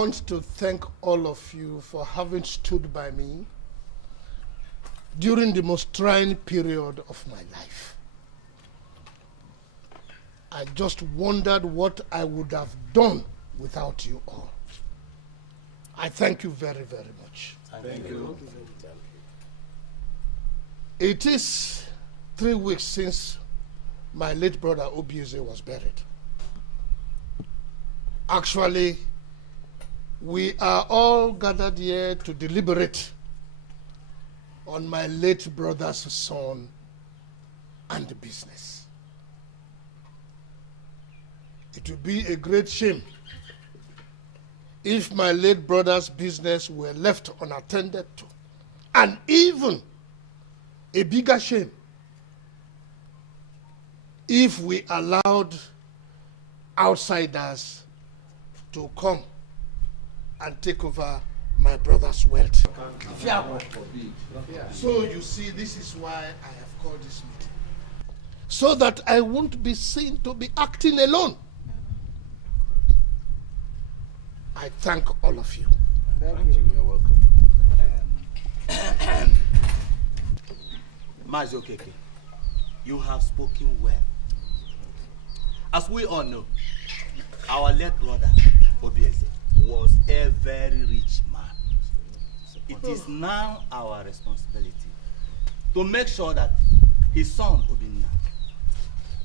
want to thank all of you for having stood by me during the most trying period of my life. I just wondered what I would have done without you all. I thank you very, very much. Thank you. It is 3 weeks since my late brother Obieze was buried. Actually, we are all gathered here to deliberate on my late brother's son and the business. It would be a great shame if my late brother's business were left unattended to, and even a bigger shame if we allowed outsiders to come and take over my brother's wealth. So you see, this is why I have called this meeting. So that I won't be seen to be acting alone. I thank all of you. Thank you. You're welcome. Ozokwor, you have spoken well. As we all know, our late brother Obieze was a very rich man. It is now our responsibility to make sure that his son Obinna,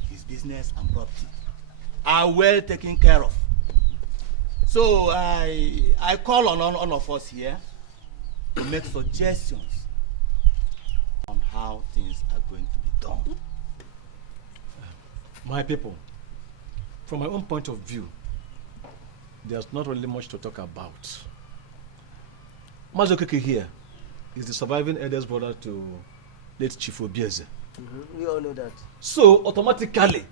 his business and property are well taken care of. So I call on all of us here to make suggestions on how things are going to be done. My people, from my own point of view, there's not really much to talk about. Ozokwor here is the surviving eldest brother to late Chief Obieze. We all know that. So automatically,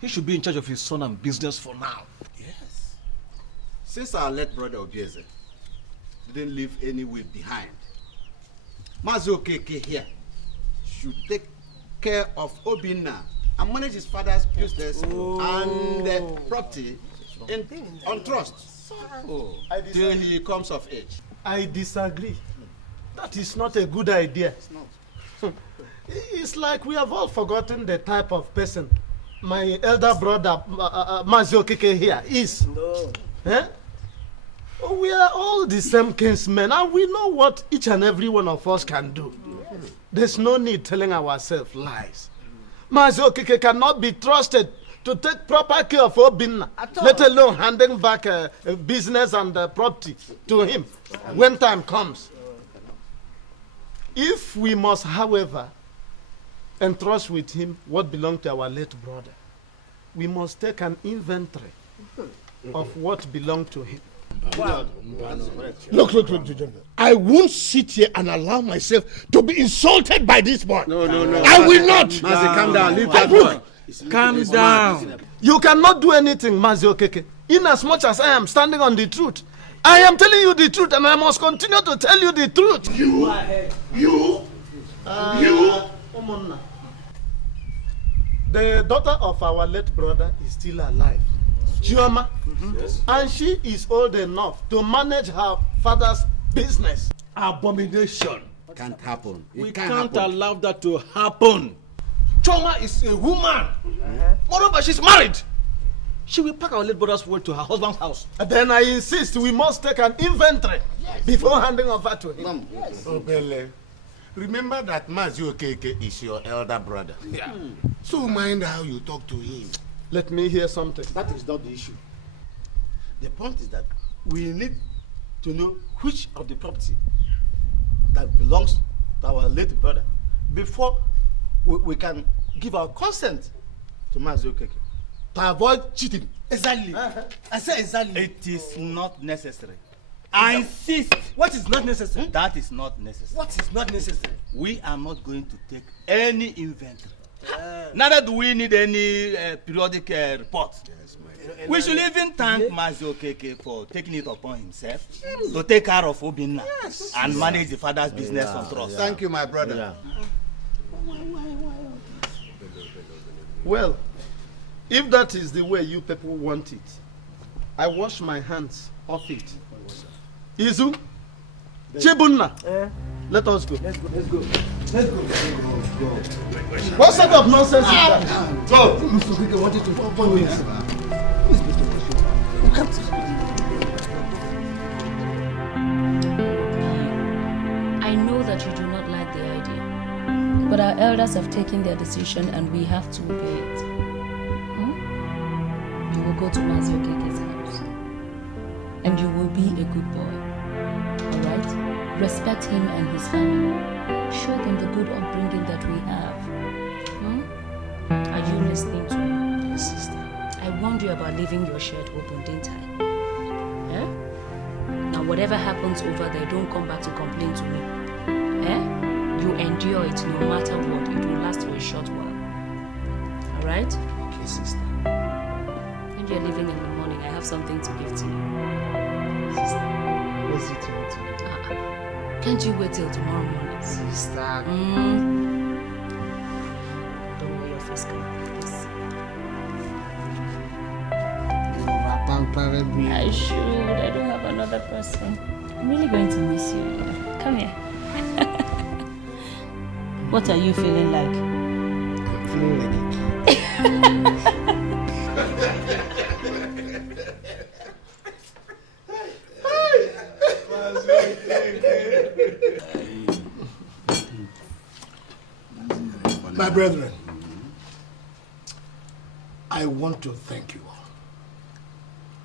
he should be in charge of his son and business for now. Yes. Since our late brother Obieze didn't leave any will behind, Ozokwor here should take care of Obinna and manage his father's business and property on trust till he comes of age. I disagree. That is not a good idea. It's not. It's like we have all forgotten the type of person my elder brother Ozokwor here is. No. Eh? We are all the same kinsmen, and we know what each and every one of us can do. There's no need telling ourselves lies. Ozokwor cannot be trusted to take proper care of Obinna, let alone handing back a business and property to him when time comes. If we must, however, entrust with him what belonged to our late brother, we must take an inventory of what belonged to him. Wow. Look, gentlemen. I won't sit here and allow myself to be insulted by this boy. No. I will not. Mazi, calm down. Leave that boy. Calm down. You cannot do anything, Ozokwor. In as much as I am standing on the truth, I am telling you the truth, and I must continue to tell you the truth. You. Umunna. The daughter of our late brother is still alive, Chioma, and she is old enough to manage her father's business. Abomination. Can't happen. We can't allow that to happen. Chioma is a woman. Moreover, she's married. She will pack our late brother's word to her husband's house. Then I insist we must take an inventory before handing over to him. Obele, remember that Ozokwor is your elder brother. Yeah. So mind how you talk to him. Let me hear something. That is not the issue. The point is that we need to know which of the property that belongs to our late brother before we can give our consent to Ozokwor to avoid cheating. Exactly. I said exactly. It is not necessary. I insist. What is not necessary? That is not necessary. What is not necessary? We are not going to take any inventory. Neither do we need any periodic report. We should even thank Ozokwor for taking it upon himself to take care of Obinna and manage the father's business on trust. Thank you, my brother. Well, if that is the way you people want it, I wash my hands off it. Izu, Chibunna, let us go. Let's go. What sort of nonsense is that? Go! Mr. Kike wanted to follow you. I know that you do not like the idea, but our elders have taken their decision and we have to obey it. You will go to Mazio Keke's house and you will be a good boy. Alright? Respect him and his family. Show them the good upbringing that we have. Are you listening to me? Yes, sister. I warned you about leaving your shirt open, didn't I? Eh? Now whatever happens over there, don't come back to complain to me. Eh? You endure it no matter what. It will last for a short while. Alright? Okay, sister. When you're leaving in the morning, I have something to give to you. Sister, what's it you want to do? Can't you wait till tomorrow morning? Sister. Don't wear your face like this. I should. I don't have another person. I'm really going to miss you. Come here. What are you feeling like? I'm feeling like My brethren, I want to thank you all.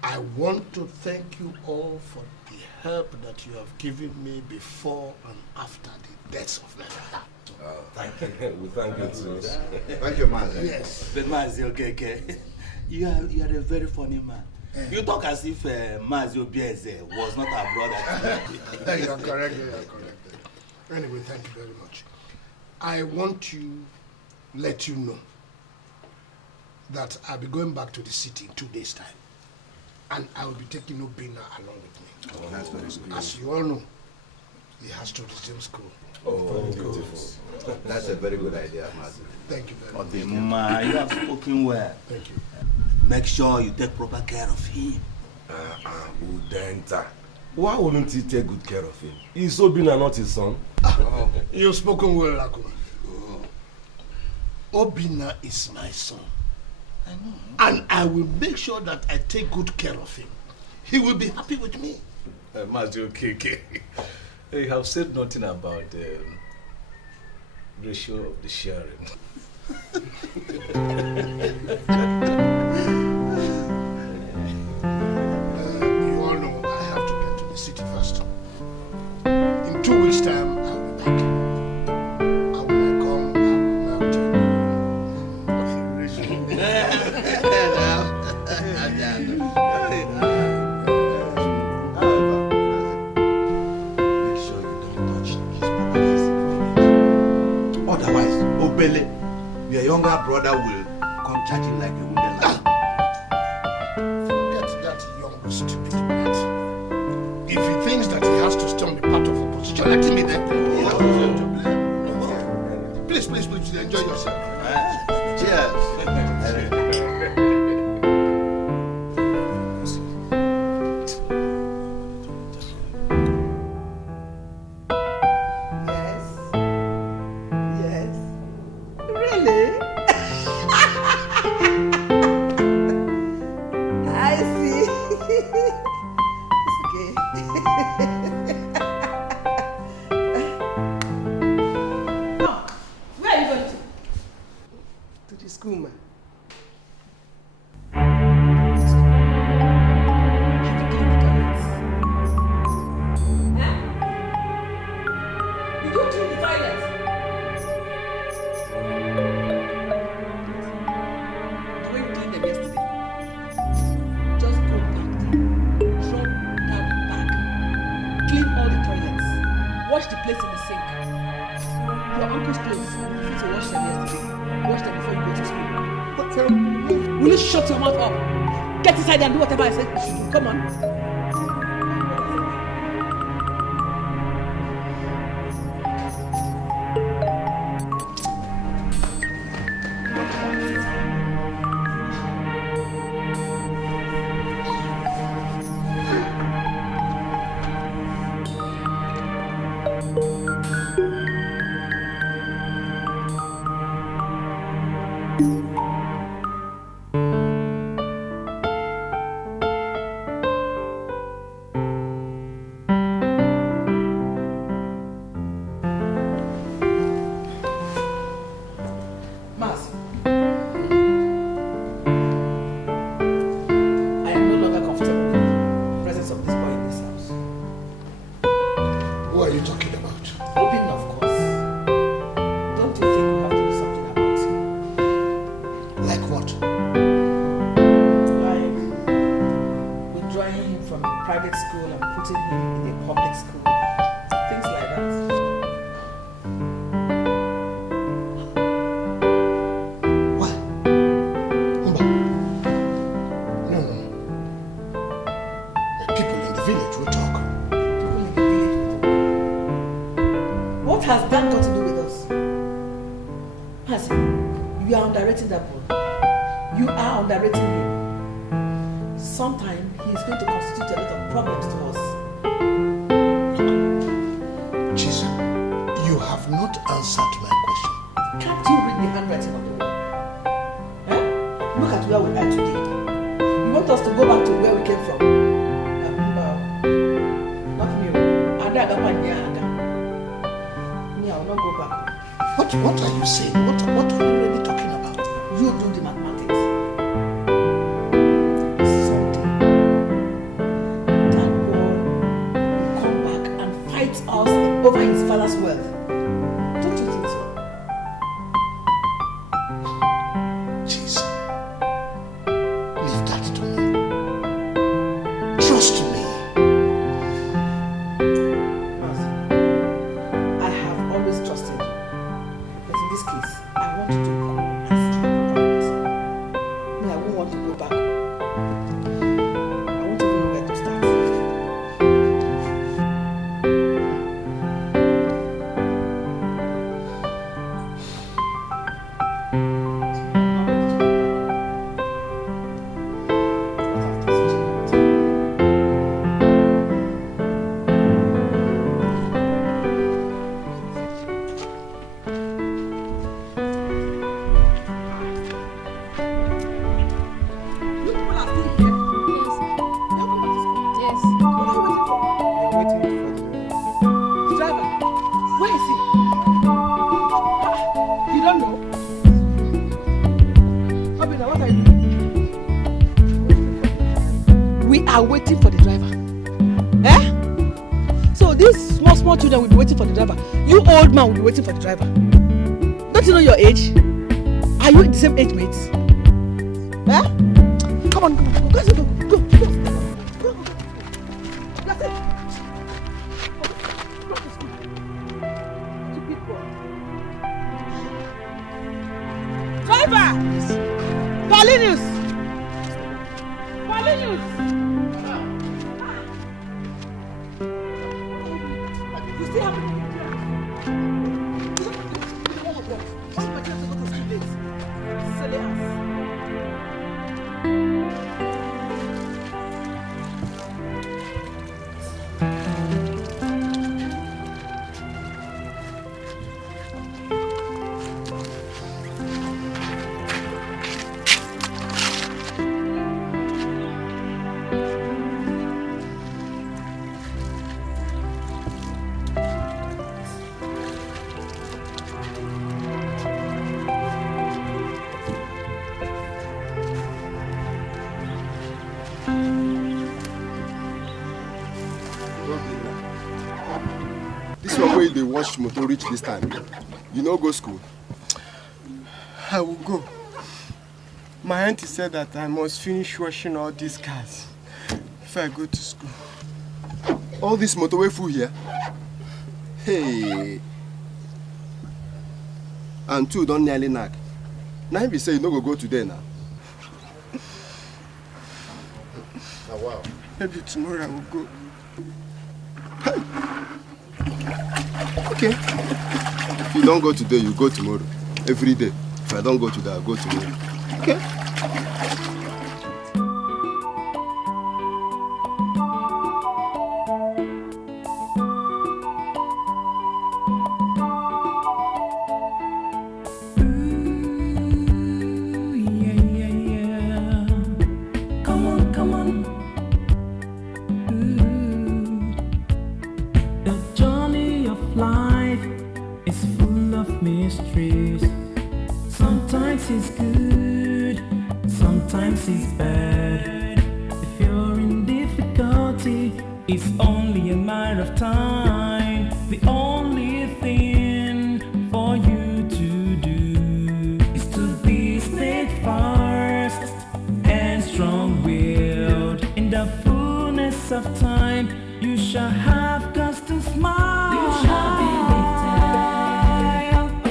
I want to thank you all for the help that you have given me before and after the deaths of my father. Thank you. We thank you too. Thank you, Mazi. Yes. But Mazio Keke, you are a very funny man. You talk as if Mazio Bieze was not our brother. You are correct. You are correct. Anyway, thank you very much. I want to let you know that I'll be going back to the city in 2 days' time. And I will be taking Obina along with me. Oh, that's very good. As you all know, he has to resume school. Oh, beautiful. That's a very good idea, Mazi. Thank you very much. Odima, you have spoken well. Thank you. Make sure you take proper care of him. Udenta. Why wouldn't he take good care of him? Is Obina not his son? You've spoken well, Lakuma. Obina is my son. I know. And I will make sure that I take good care of him. He will be happy with me. Mazio Keke, you have said nothing about the ratio of the sharing. You all know I have to get to the city first. In 2 weeks' time, I'll be back. And when I come, I will now tell you the Make sure you don't touch his properties. Otherwise, Obele, your younger brother will come charging like a wounded lion. Forget that young stupid brat. If he thinks that he has to storm the path of opposition, let him be there. Please, enjoy yourself. Cheers. Yes. Really? I see. It's okay. Where are you going to? To the school, man. Did you clean the toilet? The way you cleaned them yesterday. Just go back there. Drop that bag. Clean all the toilets. Wash the plates in the sink. Your uncle's plates. You need to wash them yesterday. Wash them before you go to school. But will you shut your mouth up? Get inside and do whatever I said you should do. Come on. private school and putting him in a public school. Things like that. Why? Mba. No. The people in the village will talk. People in the village will talk. What has that got to do with us? Mercy, you are underrating that boy. You are underrating him. Sometime he is going to constitute a lot of problems to us. Jesus, you have not answered my question. Can't you read the handwriting on the wall? Eh? Look at where we are today. You want us to go back to where we came from? Not me. Ada Me, I will not go back. What are you saying? What are you really talking about? You do the mathematics. Someday, that boy will come back and fight us over his father's wealth. Don't you think so? Jesus, leave that to me. Trust me. I have always trusted you. But in this case, I want you to go and sleep over it. No, I won't want to go back. I won't even know where to start. You people are still here. Yes. What are you waiting for? Waiting for The driver. Where is he? You don't know? Obina, what are you doing? We are waiting for the driver. Eh? So these small children will be waiting for the driver. You old man will be waiting for the driver. Don't you know your age? Are you in the same age mates? Eh? Come on, go. That's it. Driver! Paulinus! You still have to silly ass. This one way they watch motor reach this time. You no go school. I will go. My auntie said that I must finish washing all these cars if I go to school. All this motorway full here. Hey. And two don't nearly knack. Now be say you no go today now. Oh, wow. Maybe tomorrow I will go. Okay. If you don't go today, you go tomorrow. Every day. If I don't go today, I'll go tomorrow. Okay. In the fullness fullness of time, you shall have cause to smile. You shall be lifted.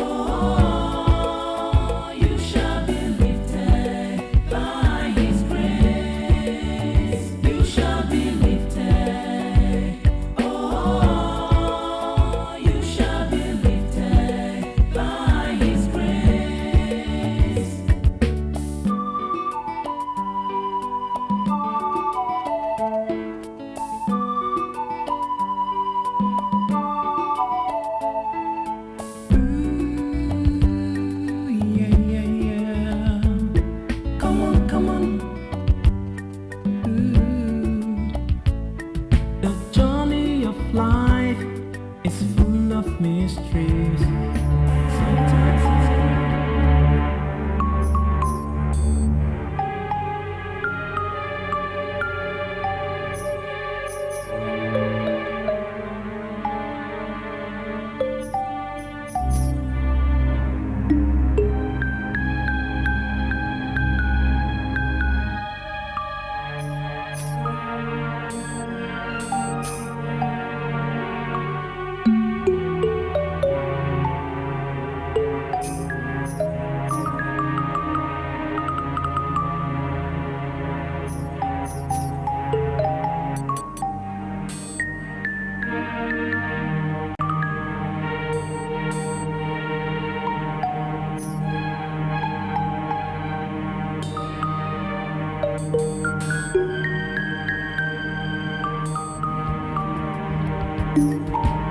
Oh, you shall be lifted by His grace. You shall be lifted. Oh, you shall be lifted by His grace. The journey of life is full of mysteries. Sometimes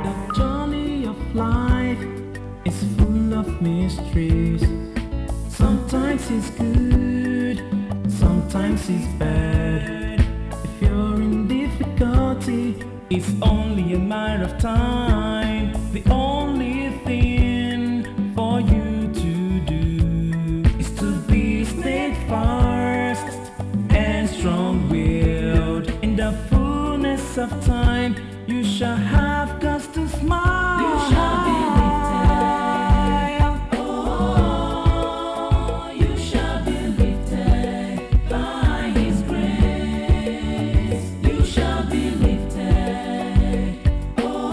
the journey of life is full of mysteries. Sometimes it's good, sometimes it's bad. If you're in difficulty, it's only a matter of time. The only thing for you to do is to be steadfast and strong-willed. In the fullness of time, you shall have cause to smile. You shall be lifted. Oh, you shall be lifted by His grace. You shall be lifted. Oh,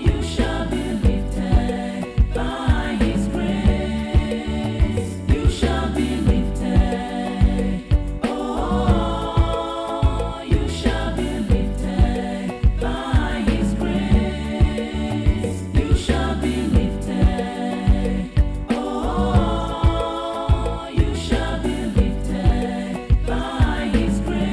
you shall be lifted by His grace. You shall be lifted. Oh, you shall be lifted by His grace. You shall be lifted. Oh, you shall be lifted by His grace.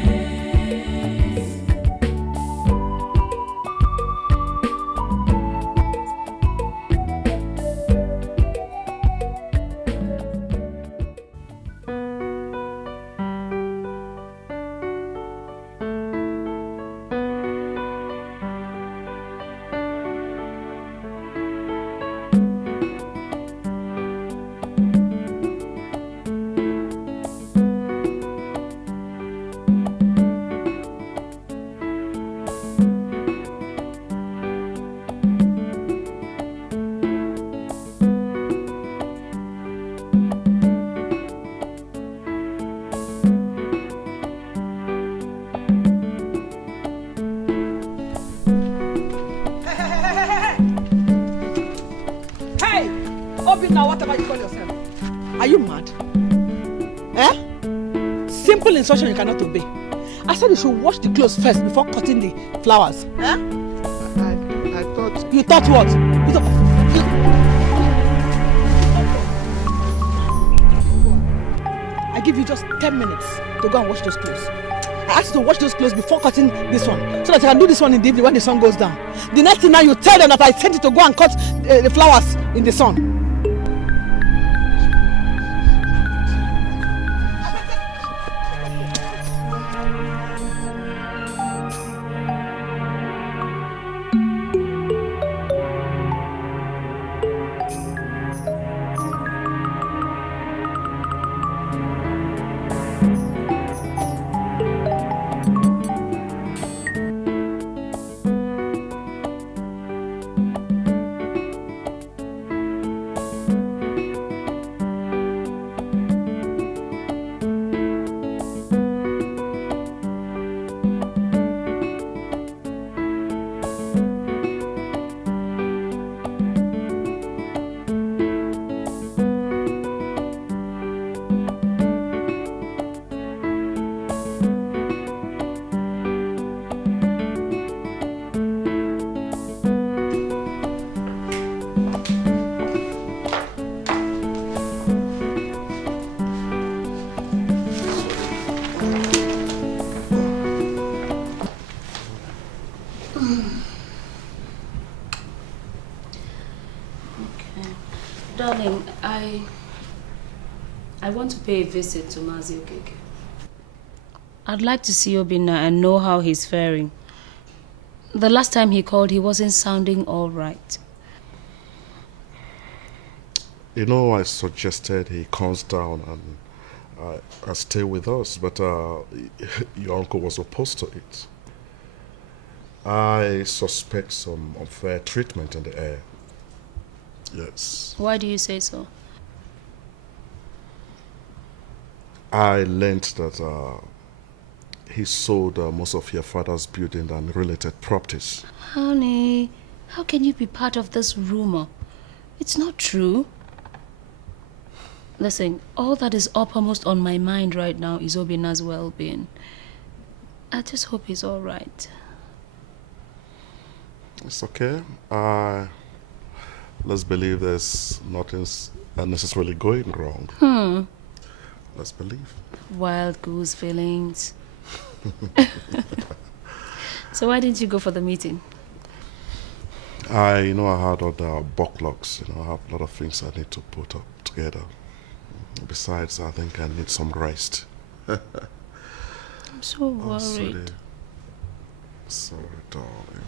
Hey! Obinna, whatever you call yourself. Are you mad? Eh? Simple instruction you cannot obey. I said you should wash the clothes first before cutting the flowers. Eh? I thought... You thought what? I give you just 10 minutes to go and wash those clothes. I asked you to wash those clothes before cutting this one, so that I can do this one in the evening when the sun goes down. The next thing now you tell them that I sent you to go and cut the flowers in the sun. I want to pay a visit to Mazi Okeke. I'd like to see Obinna and know how he's faring. The last time he called, he wasn't sounding all right. You know, I suggested he comes down and stay with us, but your uncle was opposed to it. I suspect some unfair treatment in the air. Yes. Why do you say so? I learned that he sold most of your father's building and related properties. Honey, how can you be part of this rumor? It's not true. Listen, all that is uppermost on my mind right now is Obinna's well-being. I just hope he's all right. It's okay. Let's believe there's nothing necessarily going wrong. Let's believe. Wild goose feelings. So why didn't you go for the meeting? I had other backlogs. I have a lot of things I need to put up together. Besides, I think I need some rest. I'm so worried. Sorry, darling.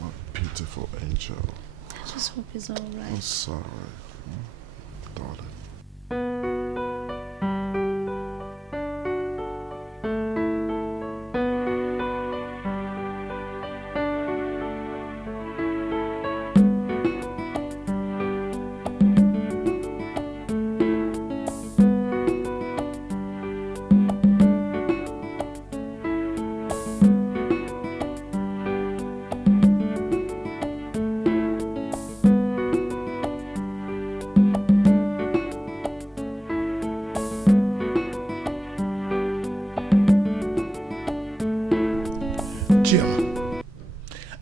My beautiful angel. I just hope he's all right. I'm sorry, darling.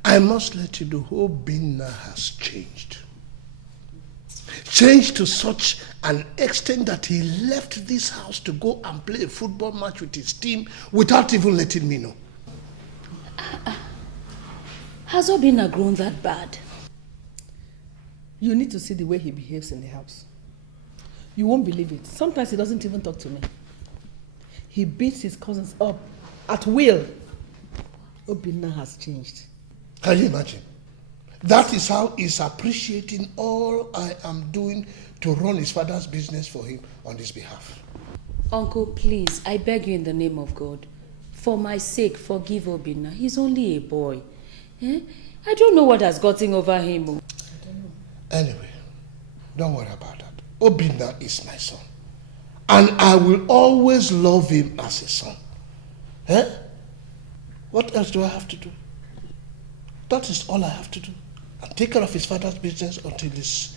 I must let you know, Obinna has changed. Changed to such an extent that he left this house to go and play a football match with his team without even letting me know. Has Obinna grown that bad? You need to see the way he behaves in the house. You won't believe it. Sometimes he doesn't even talk to me. He beats his cousins up at will. Obinna has changed. Can you imagine? That is how he's appreciating all I am doing to run his father's business for him on his behalf. Uncle, please, I beg you in the name of God. For my sake, forgive Obinna. He's only a boy. I don't know what has gotten over him. I don't know. Anyway, don't worry about that. Obinna is my son. And I will always love him as a son. What else do I have to do? That is all I have to do. And take care of his father's business until he's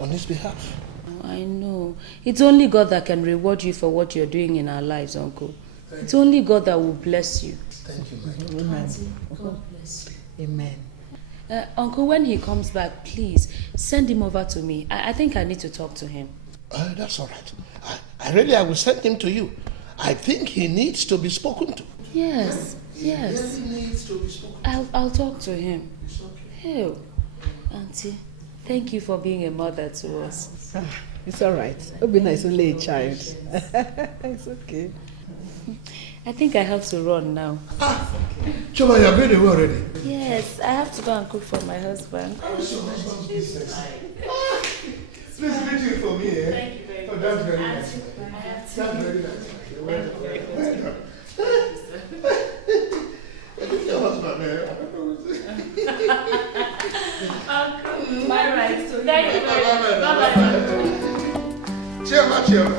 on his behalf. Oh, I know. It's only God that can reward you for what you're doing in our lives, Uncle. It's only God that will bless you. Thank you, my daughter. Amen. God bless you. Amen. Uncle, when he comes back, please send him over to me. I think I need to talk to him. That's all right. I will send him to you. I think he needs to be spoken to. Yes. He really needs to be spoken to. I'll talk to him. It's okay. Hey, Auntie, thank you for being a mother to us. It's all right. Obinna is only a child. It's okay. I think I have to run now. Choma, you're going away already? Yes, I have to go and cook for my husband. How's your husband's business? Please meet you for me, eh? Thank you very much. Oh, that's very nice. That's very nice. Well done. Your husband, man. My right. Thank you very much. Bye-bye. Cheers.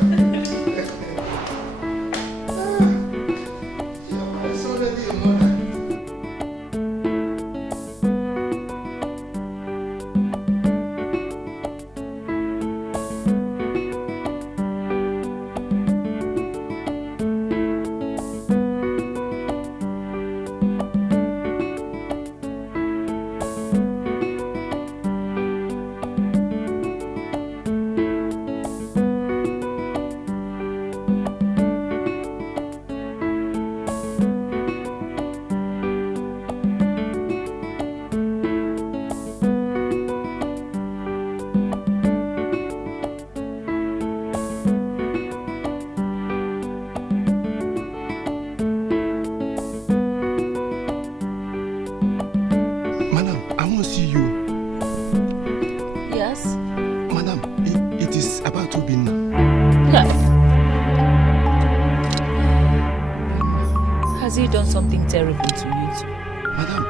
terrible to you too. Madam,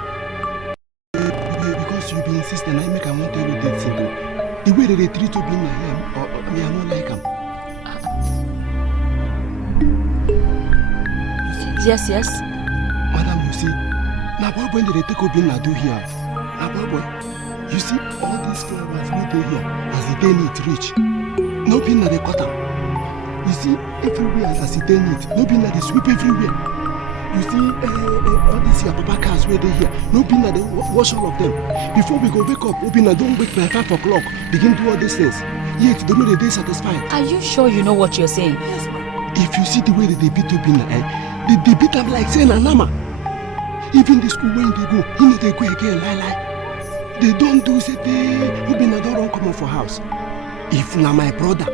because you be insisting, I make I want tell you that thing. The way that they treat you being here, me I don't like him. Yes, yes. Madam, you see, now what when they take you being do here? Now what? You see, all these flowers we do here, as the day need reach, no being that they cut them. You see, everywhere as the day need, no being that they sweep everywhere. You see, all these here papa cars where they here, no being that they wash all of them. Before we go wake up, we don't wake by 5 o'clock, begin do all these things. Yet, don't know the day satisfied. Are you sure you know what you're saying? Yes, ma'am. If you see the way that they beat Obina, they beat them like saying Anama. Even the school when they go, they go again, lie. They don't do say Obina don't run come out for house. If na my brother,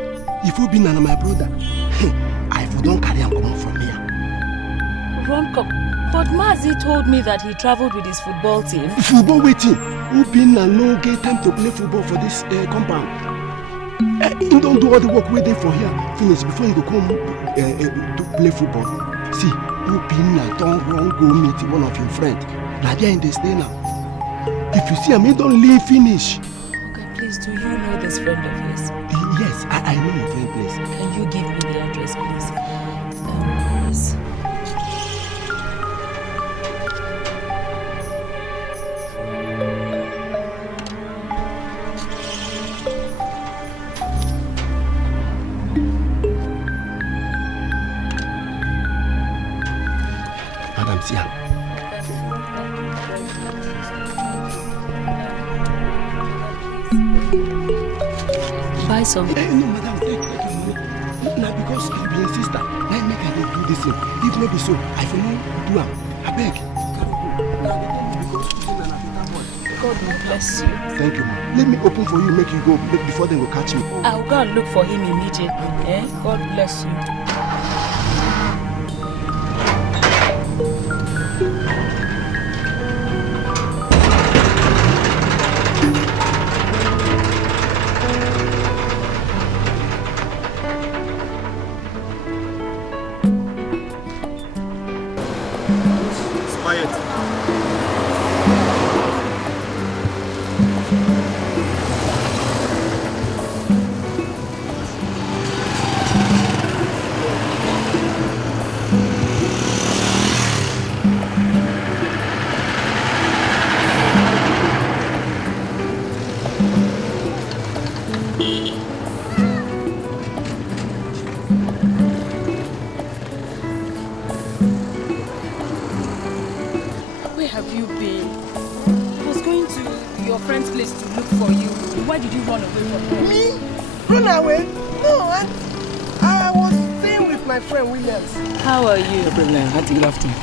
if Obina na my brother, I don't carry him come out from here. Run come. But Mazi told me that he traveled with his football team. Football waiting. Obina no get time to play football for this compound. He don't do all the work we did for here. Finish before he go come to play football. See, Obina don't run go meet one of your friends. Now they are in the stay now. If you see him, he don't leave finish. Okay, please, do you know this friend of yours? Yes, I know your friend, please. Can you give me the address, please? Yes. Madam, see him. Buy some. No, madam, take your money. Now because you be a sister, now make I do this thing. If not be so, I will not do it. I beg. God will bless you. Thank you, ma'am. Let me open for you, make you go before they will catch me. I'll go and look for him immediately. God bless you.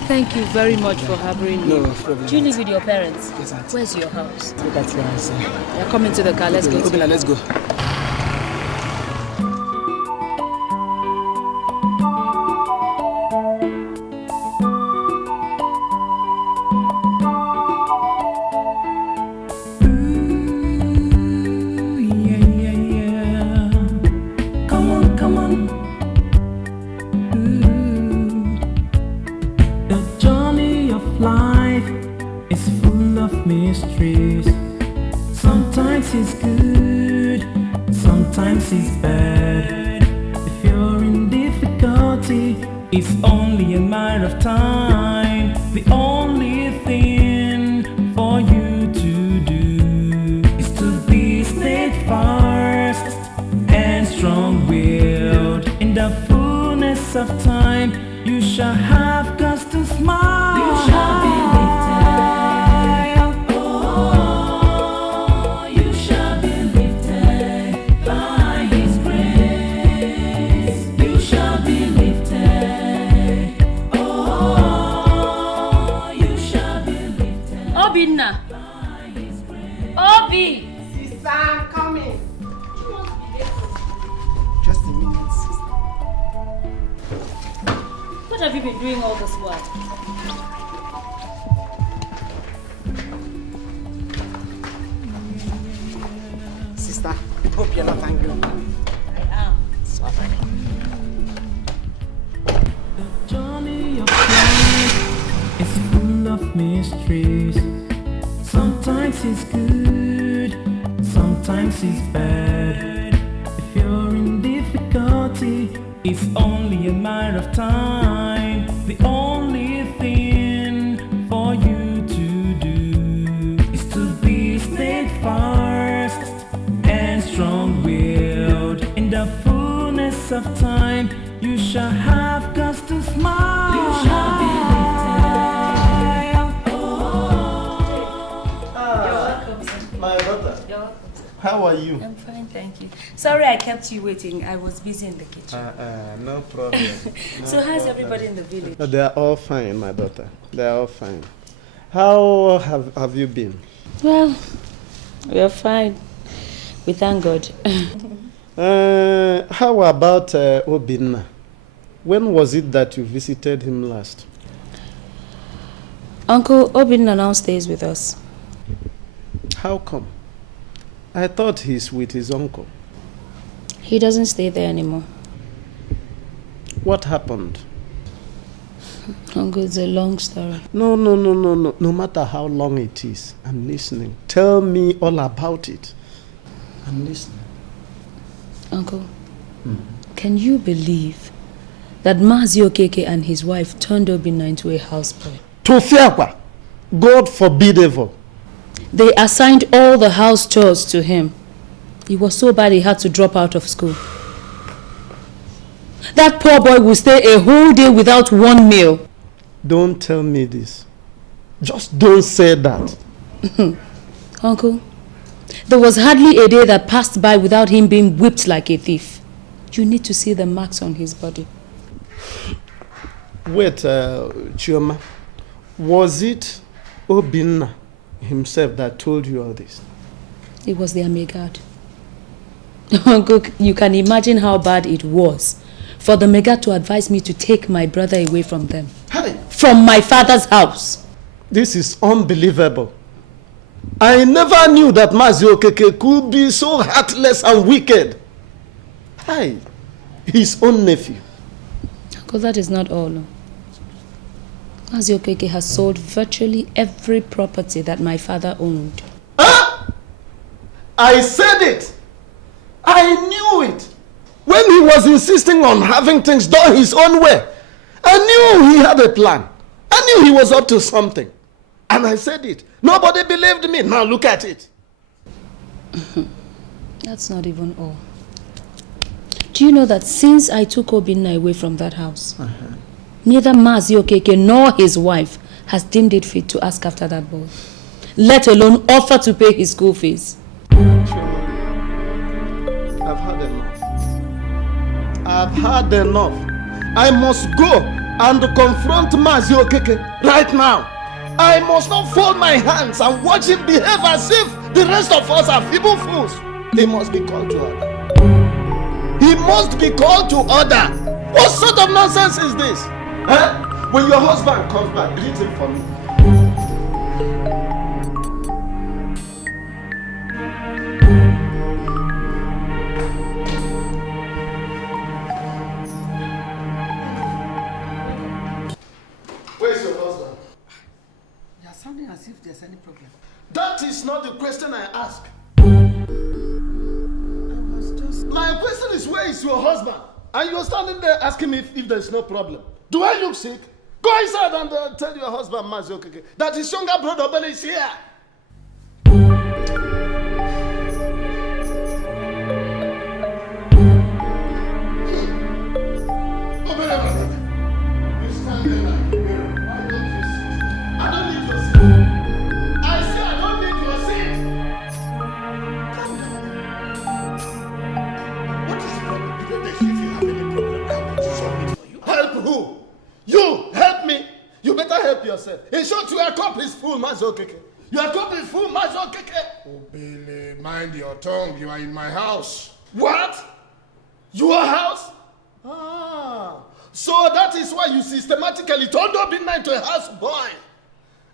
Thank you very much for harboring me. No problem. Do you live with your parents? Yes, auntie. Where's your house? Look at your house. Yeah, come into the car. Let's go. Let's go. It's mysteries. Sometimes it's good, sometimes it's bad. If you're in difficulty, it's only a matter of time. The only thing for you to do is to be steadfast and strong-willed. In the fullness of time, you shall have cause to smile. You shall be My daughter. You're welcome. How are you? I'm fine, thank you. Sorry I kept you waiting. I was busy in the kitchen. No problem. So how's everybody in the village? They are all fine, my daughter. They are all fine. How have you been? Well, we're fine. We thank God. How about Obinna? When was it that you visited him last? Uncle Obinna now stays with us. How come? I thought he's with his uncle. He doesn't stay there anymore. What happened? Uncle, it's a long story. No. No matter how long it is, I'm listening. Tell me all about it. I'm listening. Uncle, can you believe that Mazi Okeke and his wife turned Obinna into a houseboy? To Fiakwa, God forbid evil. They assigned all the house chores to him. He was so bad he had to drop out of school. That poor boy will stay a whole day without one meal. Don't tell me this. Just don't say that. Uncle, there was hardly a day that passed by without him being whipped like a thief. You need to see the marks on his body. Wait, Chioma. Was it Obinna himself that told you all this? It was the Megad. Uncle, you can imagine how bad it was for the Megad to advise me to take my brother away from them. Hey. From my father's house. This is unbelievable. I never knew that Mazi Okeke could be so heartless and wicked. Hey, his own nephew. Uncle, that is not all. Mazi Okeke has sold virtually every property that my father owned. Huh? I said it. I knew it. When he was insisting on having things done his own way, I knew he had a plan. I knew he was up to something. And I said it. Nobody believed me. Now look at it. That's not even all. Do you know that since I took Obinna away from that house, neither Mazi Okeke nor his wife has deemed it fit to ask after that boy, let alone offer to pay his school fees. I've had enough. I've had enough. I must go and confront Mazi Okeke right now. I must not fold my hands and watch him behave as if the rest of us are feeble fools. He must be called to order. He must be called to order. What sort of nonsense is this? Huh? When your husband comes back, greet him for me. Where's your husband? You are sounding as if there's any problem. That is not the question I ask. My question is, where is your husband? And you're standing there asking me if there's no problem. Do I look sick? Go inside and tell your husband, Mazi Okeke, that his younger brother Obele is here. You help me. You better help yourself. In short, your cup is full, Mazi Okeke. Your cup is full, Mazi Okeke. Obele, mind your tongue. You are in my house. What? Your house? Ah. So that is why you systematically turned Obinna into a house boy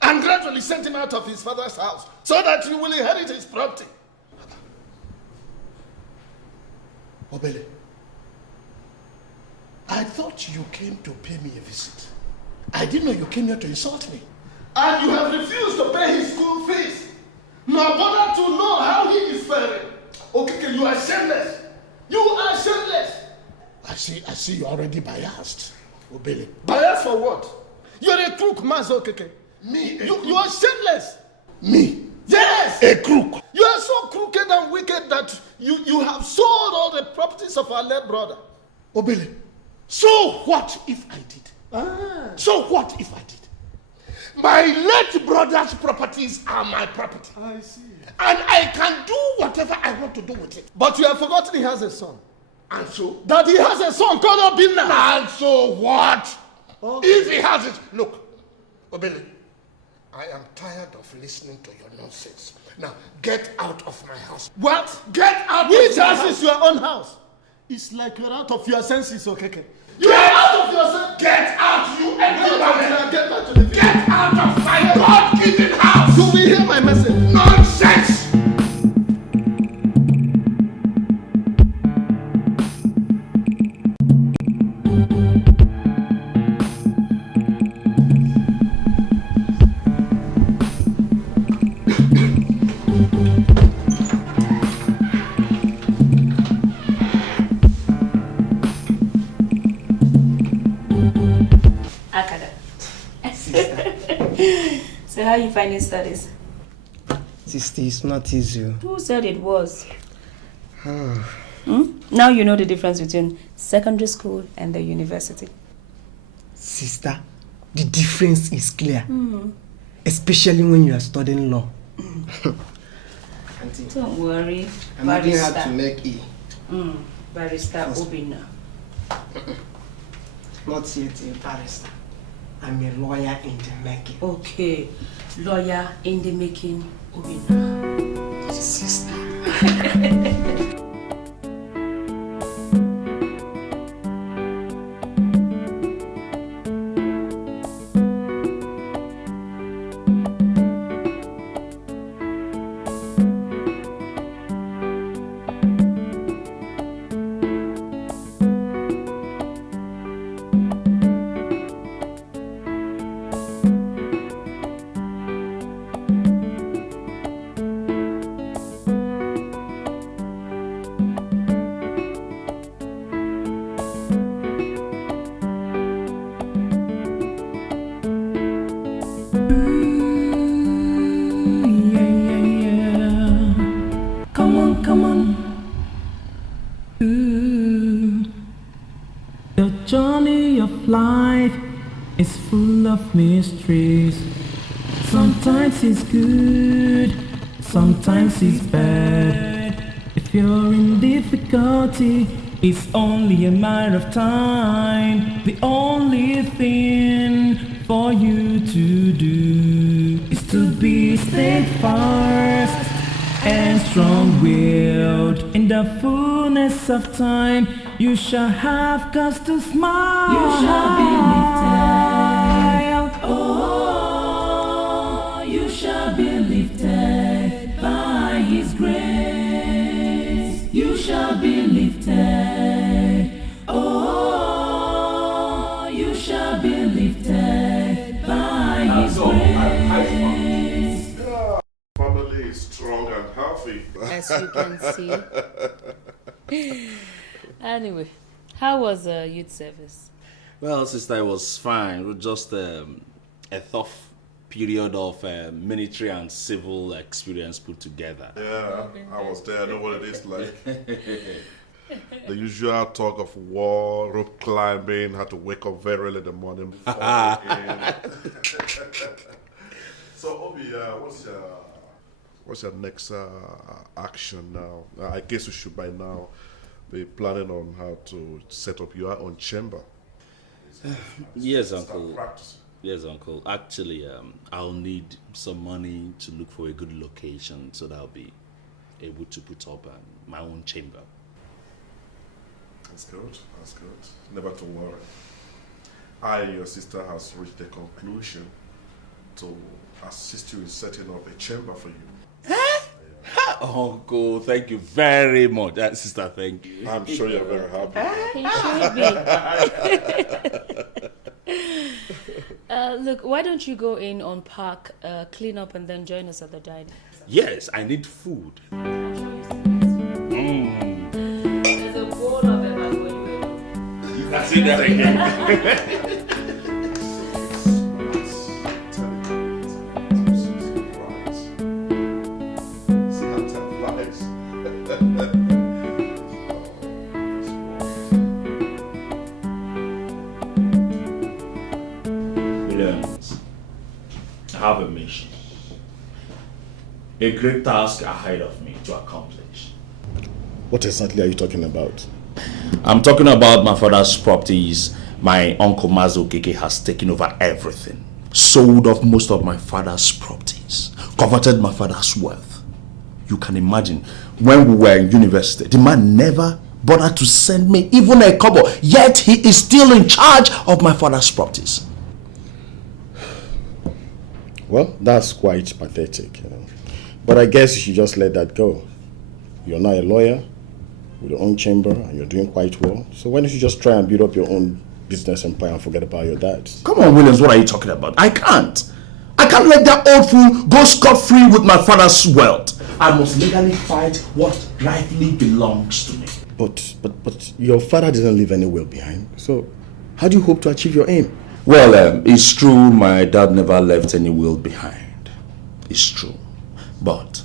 and gradually sent him out of his father's house so that you will inherit his property. Obele, I thought you came to pay me a visit. I didn't know you came here to insult me. And you have refused to pay his school fees. Nor bother to know how he is faring. Okay, you are shameless. You are shameless. I see you're already biased, Obele. Biased for what? You're a crook, Mazo Keke. Me? You are shameless. Me? Yes! A crook? You are so crooked and wicked that you have sold all the properties of our late brother. Obele, so what if I did? So what if I did? My late brother's properties are my property. I see. And I can do whatever I want to do with it. But you have forgotten he has a son. And so? That he has a son called Obinna. And so what? Okay. If he has it, look, Obele, I am tired of listening to your nonsense. Now, get out of my house. What? Get out Which of my house house. is your own house? It's like you're out of your senses, Okeke. You are out of your senses. Get out, you empty man. Get back to the village. Get out of my God-given house. You will hear my message. Nonsense. So how are you finding studies? Sister, it's not easy. Who said it was? Now you know the difference between secondary school and the university. Sister, the difference is clear. Especially when you are studying law. Auntie, don't worry. I'm learning how to make E. Barrister Obinna. Not yet a barrister. I'm a lawyer in the making. Okay, lawyer in the making, Obinna. Sister. Mysteries. Sometimes it's good, sometimes it's bad. If you're in difficulty, it's only a matter of time. The only thing for you to do is to be steadfast and strong-willed. In the fullness of time, you shall have cause to smile. You shall be lifted. Oh, you shall be lifted by His grace. You shall be lifted. Oh, you shall be lifted by His grace. Family is strong and healthy. As you can see. Anyway, how was youth service? Well, sister, it was fine. It was just a tough period of military and civil experience put together. Yeah, I was there. I know what it is like. The usual talk of war, rope climbing, had to wake up very early in the morning. So, Obi, what's your next action now? I guess you should by now be planning on how to set up your own chamber. Yes, Uncle. Yes, Uncle. Actually, I'll need some money to look for a good location so that I'll be able to put up my own chamber. That's good. That's good. Never to worry. I, your sister, has reached a conclusion to assist you in setting up a chamber for you. Uncle, thank you very much. Sister, thank you. I'm sure you're very happy. He should be. Look, why don't you go in, unpack, clean up, and then join us at the dining? Yes, I need food. There's a bowl of ever for you. You can say that again. Williams, I have a mission. A great task ahead of me to accomplish. What exactly are you talking about? I'm talking about my father's properties. My uncle Ozokwor has taken over everything. Sold off most of my father's properties. Converted my father's wealth. You can imagine, when we were in university, the man never bothered to send me even a kobo. Yet he is still in charge of my father's properties. Well, that's quite pathetic, you know. But I guess you should just let that go. You're now a lawyer with your own chamber and you're doing quite well. So why don't you just try and build up your own business empire and forget about your dad? Come on, Williams, what are you talking about? I can't let that old fool go scot-free with my father's wealth. I must legally fight what rightly belongs to me. But your father didn't leave any will behind. So how do you hope to achieve your aim? Well, it's true my dad never left any will behind. It's true. But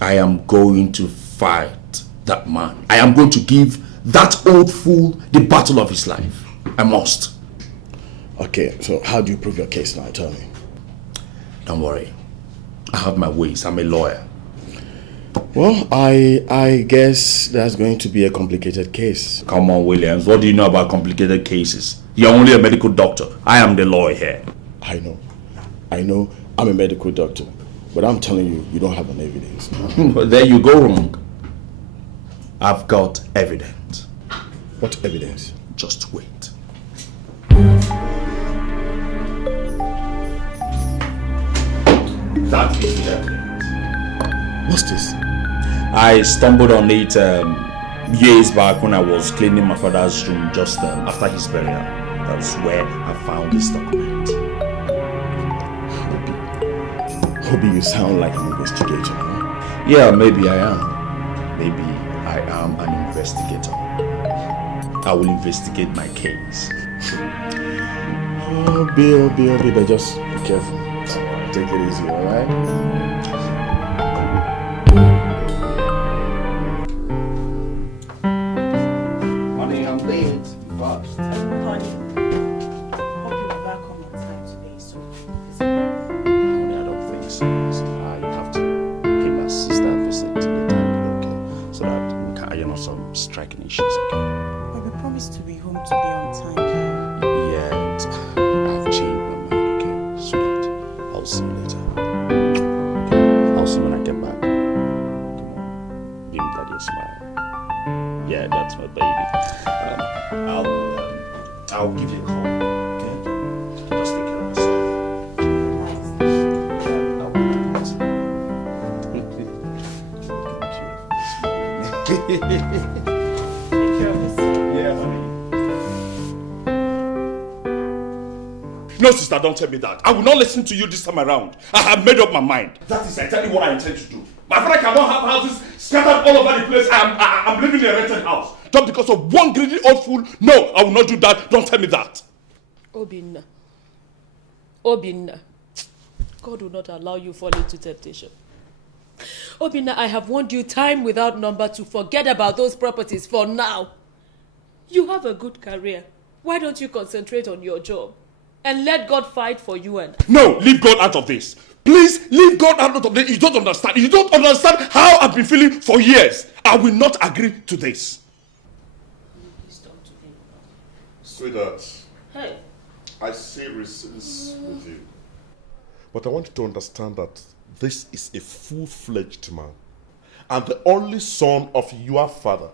I am going to fight that man. I am going to give that old fool the battle of his life. I must. Okay, so how do you prove your case now? Tell me. Don't worry. I have my ways. I'm a lawyer. Well, I guess that's going to be a complicated case. Come on, Williams. What do you know about complicated cases? You're only a medical doctor. I am the lawyer here. I know. I'm a medical doctor. But I'm telling you, you don't have an evidence. There you go wrong. I've got evidence. What evidence? Just wait. That is the evidence. What's this? I stumbled on it years back when I was cleaning my father's room just after his burial. That's where I found this document. Hope you sound like an investigator. Huh? Yeah, maybe I am. Maybe I am an investigator. I will investigate my case. Oh, Bill, but just be careful. Take it easy, alright? Honey, I'm late. Fast. Honey, hope you are back home on time today, so Honey, I don't think so. I have to pay my sister a visit to get time, okay? So that we can iron out some striking issues, okay? but we promised to be home to be on time. Yet, I've changed my mind, okay? So that I'll see you later. Okay? I'll see you when I get back. Come on. Give daddy a smile. Yeah, that's my baby. I'll give you a call, okay? Just take care of yourself. Yeah, I'll be Take care of yourself. Yeah, honey. No, sister, don't tell me that. I will not listen to you this time around. I have made up my mind. That is exactly what I intend to do. My father cannot have houses scattered all over the place. I'm living in a rented house. Just because of one greedy old fool. No, I will not do that. Don't tell me that. Obinna, God will not allow you fall into temptation. Obinna, I have warned you time without number to forget about those properties for now. You have a good career. Why don't you concentrate on your job and let God fight for you and... No, leave God out of this. Please, leave God out of this. You don't understand. You don't understand how I've been feeling for years. I will not agree to this. Sweetheart, Hey. I see resistance with you. But I want you to understand that this is a full-fledged man and the only son of your father.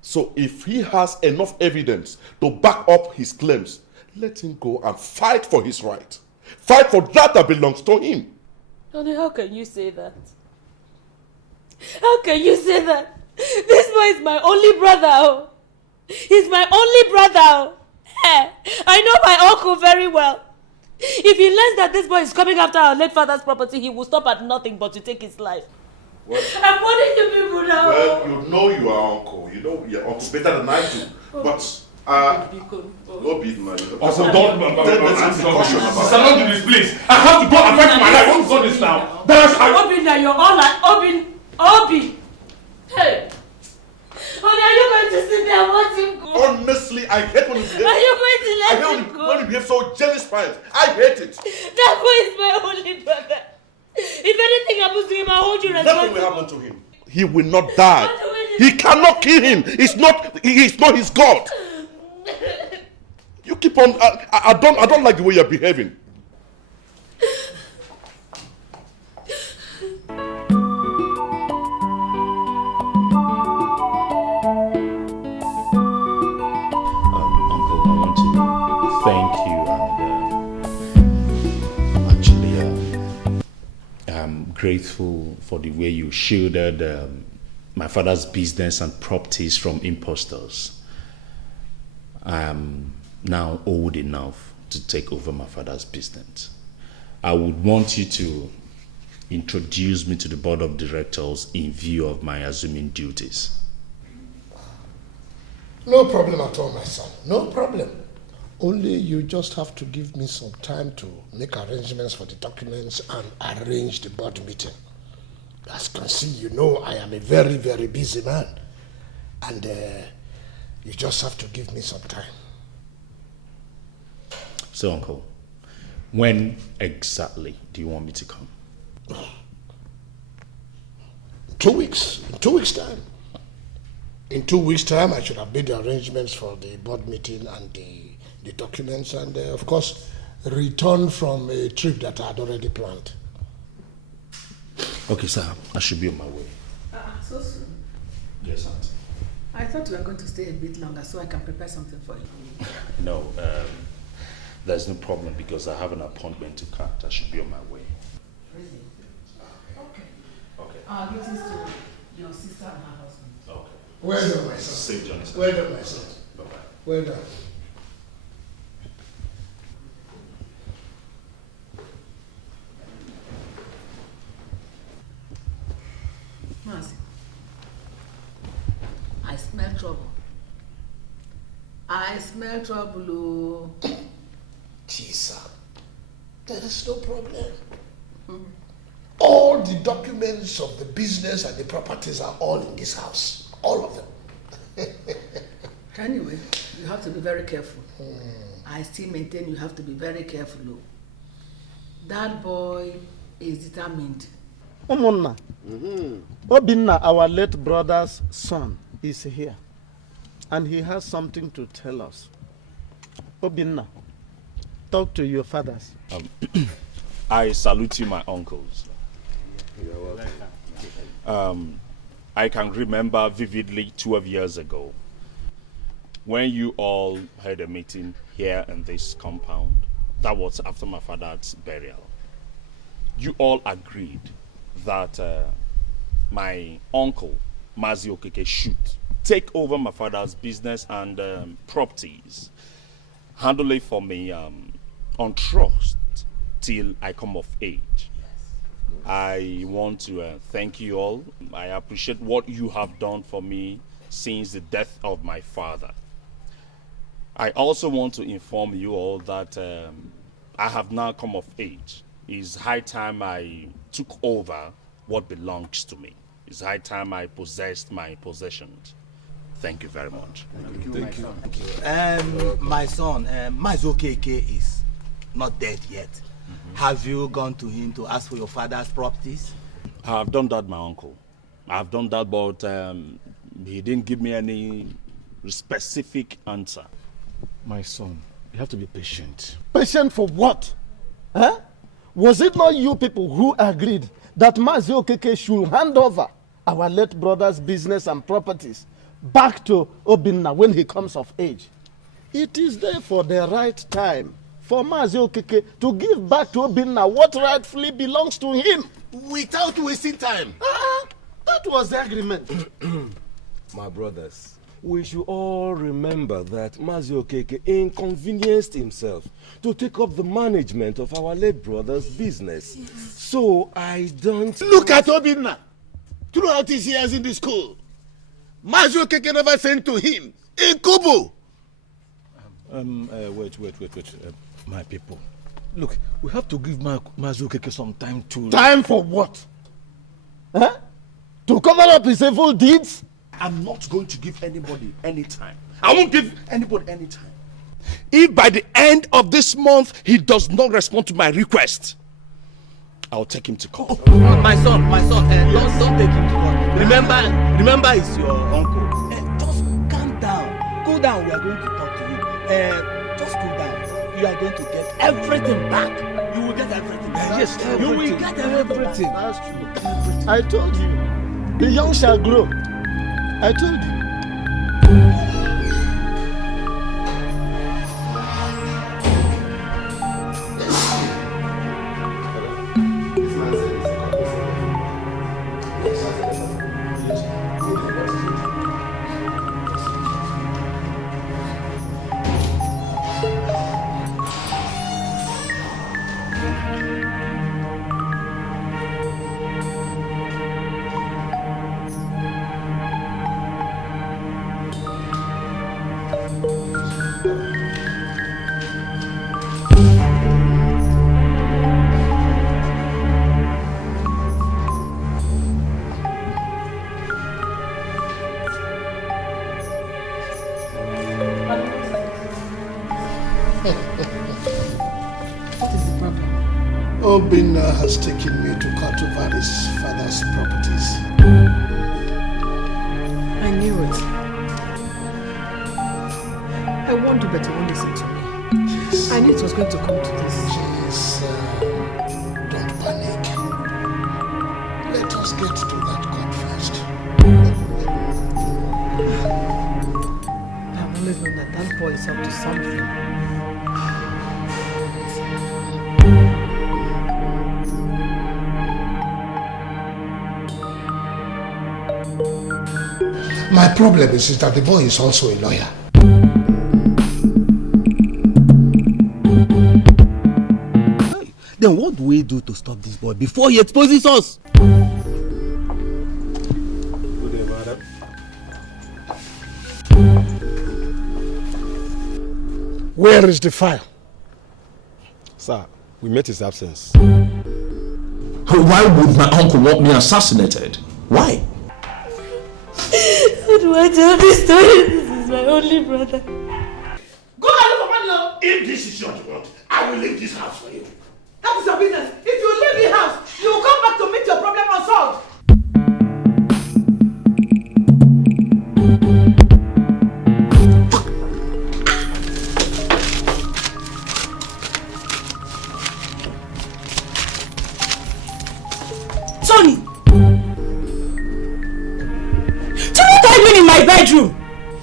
So if he has enough evidence to back up his claims, let him go and fight for his right. Fight for that belongs to him. Honey, how can you say that? How can you say that? This boy is my only brother. He's my only brother. Hey, I know my uncle very well. If he learns that this boy is coming after our late father's property, he will stop at nothing but to take his life. What? I'm warning you people now. Well, you know you are uncle. You know your uncle better than I do. But no beat man. Also, don't caution about Sister, don't do this, please. I have to go affect my life. Don't do this now. Obi, now you're all like Obi. Hey. Are you going to sit there and watch him go? Honestly, I hate when you behave. Are you going to let him go? When you behave so jealous, fine. I hate it. That boy is my only brother. If anything happens to him, I'll hold you responsible. Nothing will happen to him. He will not die. He cannot kill him. He's not his God. You keep on. I don't like the way you're behaving. Thank you, and actually, I'm grateful for the way you shielded my father's business and properties from impostors. I am now old enough to take over my father's business. I would want you to introduce me to the board of directors in view of my assuming duties. No problem at all, my son. No problem. Only you just have to give me some time to make arrangements for the documents and arrange the board meeting. As you can see, you know I am a very, very busy man. And you just have to give me some time. So, Uncle, when exactly do you want me to come? 2 weeks. In 2 weeks' time. In 2 weeks' time, I should have made the arrangements for the board meeting and the documents and, of course, return from a trip that I had already planned. Okay, sir. I should be on my way. So soon? Yes, Aunt. I thought you were going to stay a bit longer so I can prepare something for you. No, there's no problem because I have an appointment to cut. I should be on my way. Really? Okay. Greetings to your sister and her husband. Okay. Well done, my son. Safe journey, sir. Well done, my son. Bye-bye. Well done. Mercy. I smell trouble. I smell trouble, oh. Jesus, there is no problem. All the documents of the business and the properties are all in this house. All of them. Anyway, you have to be very careful. I still maintain you have to be very careful, oh. That boy is determined. Umunna, Obinna, our late brother's son, is here. And he has something to tell us. Obinna, talk to your fathers. I salute you, my uncles. You're welcome. I can remember vividly 12 years ago when you all had a meeting here in this compound. That was after my father's burial. You all agreed that my uncle, Mazi Okeke, should take over my father's business and properties, handle it for me on trust till I come of age. I want to thank you all. I appreciate what you have done for me since the death of my father. I also want to inform you all that I have now come of age. It's high time I took over what belongs to me. It's high time I possessed my possessions. Thank you very much. Thank you. My son, Mazi Okeke is not dead yet. Have you gone to him to ask for your father's properties? I have done that, my uncle. I have done that, but he didn't give me any specific answer. My son, you have to be patient. Patient for what? Huh? Was it not you people who agreed that Mazi Okeke should hand over our late brother's business and properties back to Obinna when he comes of age? It is therefore the right time for Mazi Okeke to give back to Obinna what rightfully belongs to him. Without wasting time. That was the agreement. My brothers, we should all remember that Mazi Okeke inconvenienced himself to take up the management of our late brother's business. So I don't... Look at Obinna. Throughout his years in the school, Mazi Okeke never sent to him a kobo. Wait. My people. Look, we have to give Mazi Okeke some time to... Time for what? Huh? To cover up his evil deeds? I'm not going to give anybody any time. I won't give anybody any time. If by the end of this month he does not respond to my request, I'll take him to court. My son, don't take him to court. Remember, he's your uncle. Just calm down. Cool down. We are going to talk to you. Just cool down. You are going to get everything back. You will get everything back. Yes, you will get everything. That's true. I told you, the young shall grow. I told you. Obinna has taken me to court over his father's properties. I knew it. I warned you, but you won't listen to me. Jeez. I knew it was going to come to this. Jeez, don't panic. Let us get to that court first. I've always known that boy is up to something. My problem is that the boy is also a lawyer. Then what do we do to stop this boy before he exposes us? Good day, madam. Where is the file? Sir, we met his absence. Why would my uncle want me assassinated? Why? How do I tell this story? This is my only brother. Go and look for money. If this is what you want, I will leave this house for you. That is your business. If you leave the house, you will come back to meet your problem unsolved. Tony! So what are you doing in my bedroom?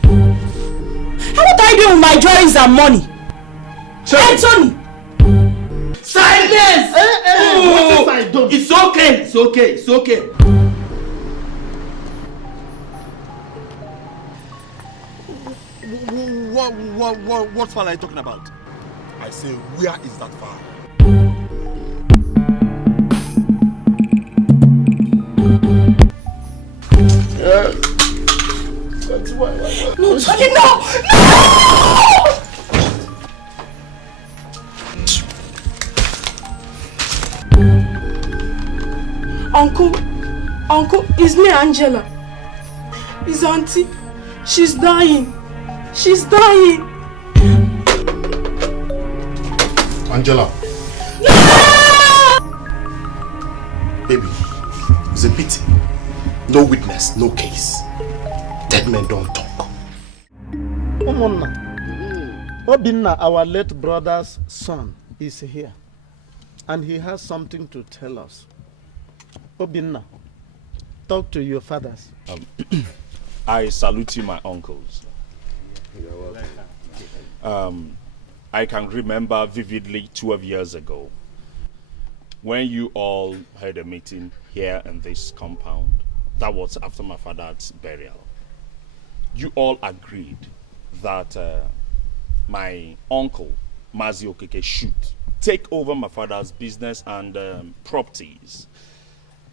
And what are you doing with my drawings and money? Hey, Tony! Silence! What if I don't? It's okay. What file are you talking about? I say, where is that file? That's why. No, Tony, no! Uncle, it's me, Angela. It's auntie. She's dying. Angela. No! Baby, it's a pity. No witness, no case. Dead men don't talk. Obinna, our late brother's son, is here. And he has something to tell us. Obinna, talk to your fathers. I salute you, my uncles. You're welcome. I can remember vividly 12 years ago when you all had a meeting here in this compound. That was after my father's burial. you all agreed that my uncle, Mazi Okeke, should take over my father's business and properties,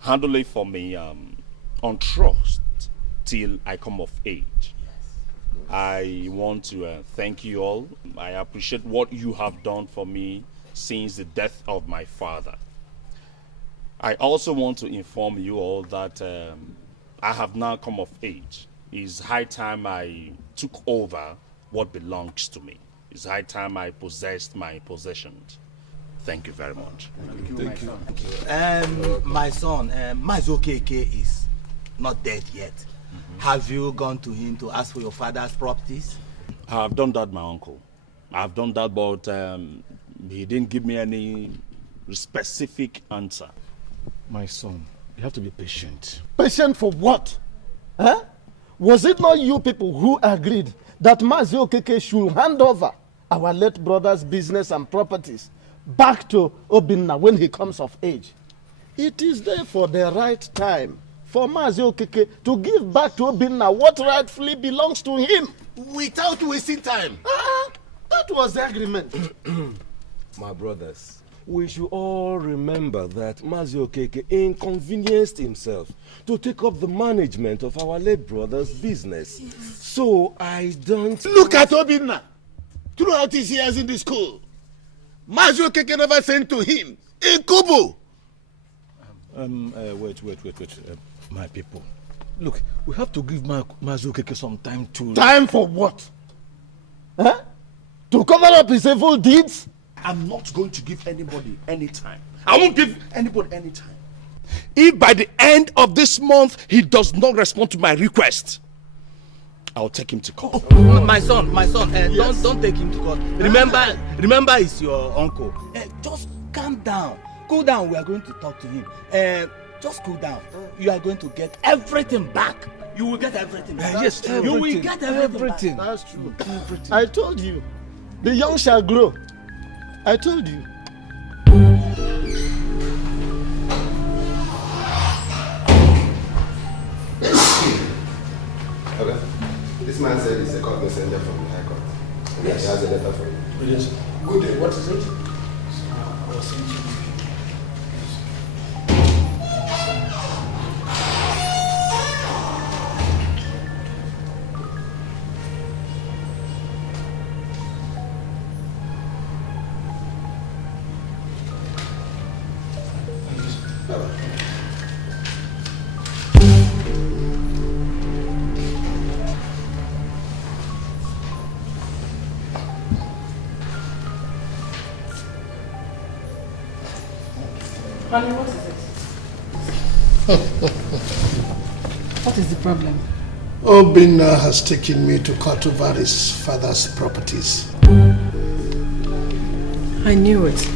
handle it for me on trust till I come of age. I want to thank you all. I appreciate what you have done for me since the death of my father. I also want to inform you all that I have now come of age. It's high time I took over what belongs to me. It's high time I possessed my possessions. Thank you very much. Thank you. My son, Mazi Okeke is not dead yet. Have you gone to him to ask for your father's properties? I have done that, my uncle. I have done that, but he didn't give me any specific answer. My son, you have to be patient. Patient for what? Huh? Was it not you people who agreed that Mazi Okeke should hand over our late brother's business and properties back to Obinna when he comes of age? It is therefore the right time for Mazi Okeke to give back to Obinna what rightfully belongs to him. Without wasting time. That was the agreement. My brothers, we should all remember that Mazi Okeke inconvenienced himself to take up the management of our late brother's business. So I don't... Look at Obinna. Throughout his years in the school, Mazi Okeke never sent to him a kobo. Wait. My people. Look, we have to give Mazi Okeke some time to... Time for what? Huh? To cover up his evil deeds? I'm not going to give anybody any time. I won't give anybody any time. If by the end of this month he does not respond to my request, I'll take him to court. My son, yes. don't take him to court. Remember, he's your uncle. Just calm down. Cool down. We are going to talk to him. Just cool down. You are going to get everything back. You will get everything back. Yes, everything. You will get everything back. That's true. Everything. I told you. The young shall grow. I told you. Okay. This man said he's a court messenger from the High Court. Yes. He has a letter for you. It is. Good day. What is it? I was thinking. Honey, what is it? What is the problem? Obinna has taken me to court over his father's properties. I knew it.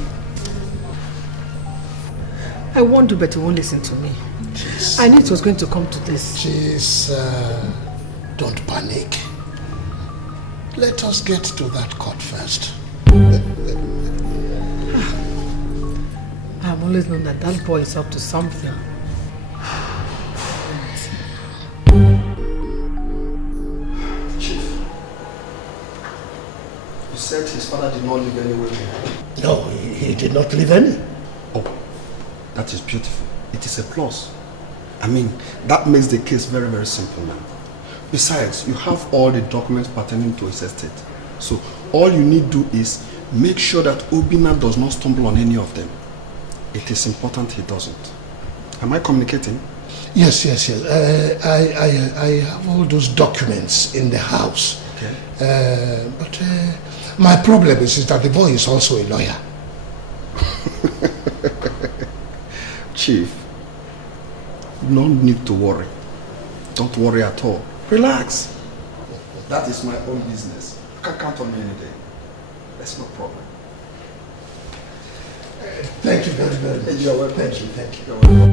I warned you, but you won't listen to me. Jeez. I knew it was going to come to this. Jeez, don't panic. Let us get to that court first. I've always known that that boy is up to something. Chief, you said his father did not leave any will behind. No, he did not leave any. Oh, that is beautiful. It is a plus. I mean, that makes the case very, very simple now. Besides, you have all the documents pertaining to his estate. So all you need to do is make sure that Obinna does not stumble on any of them. It is important he doesn't. Am I communicating? Yes. I have all those documents in the house. Okay. But my problem is that the boy is also a lawyer. Chief, no need to worry. Don't worry at all. Relax. That is my own business. You can count on me any day. That's no problem. Thank you very much. You're welcome. Thank you. You're welcome.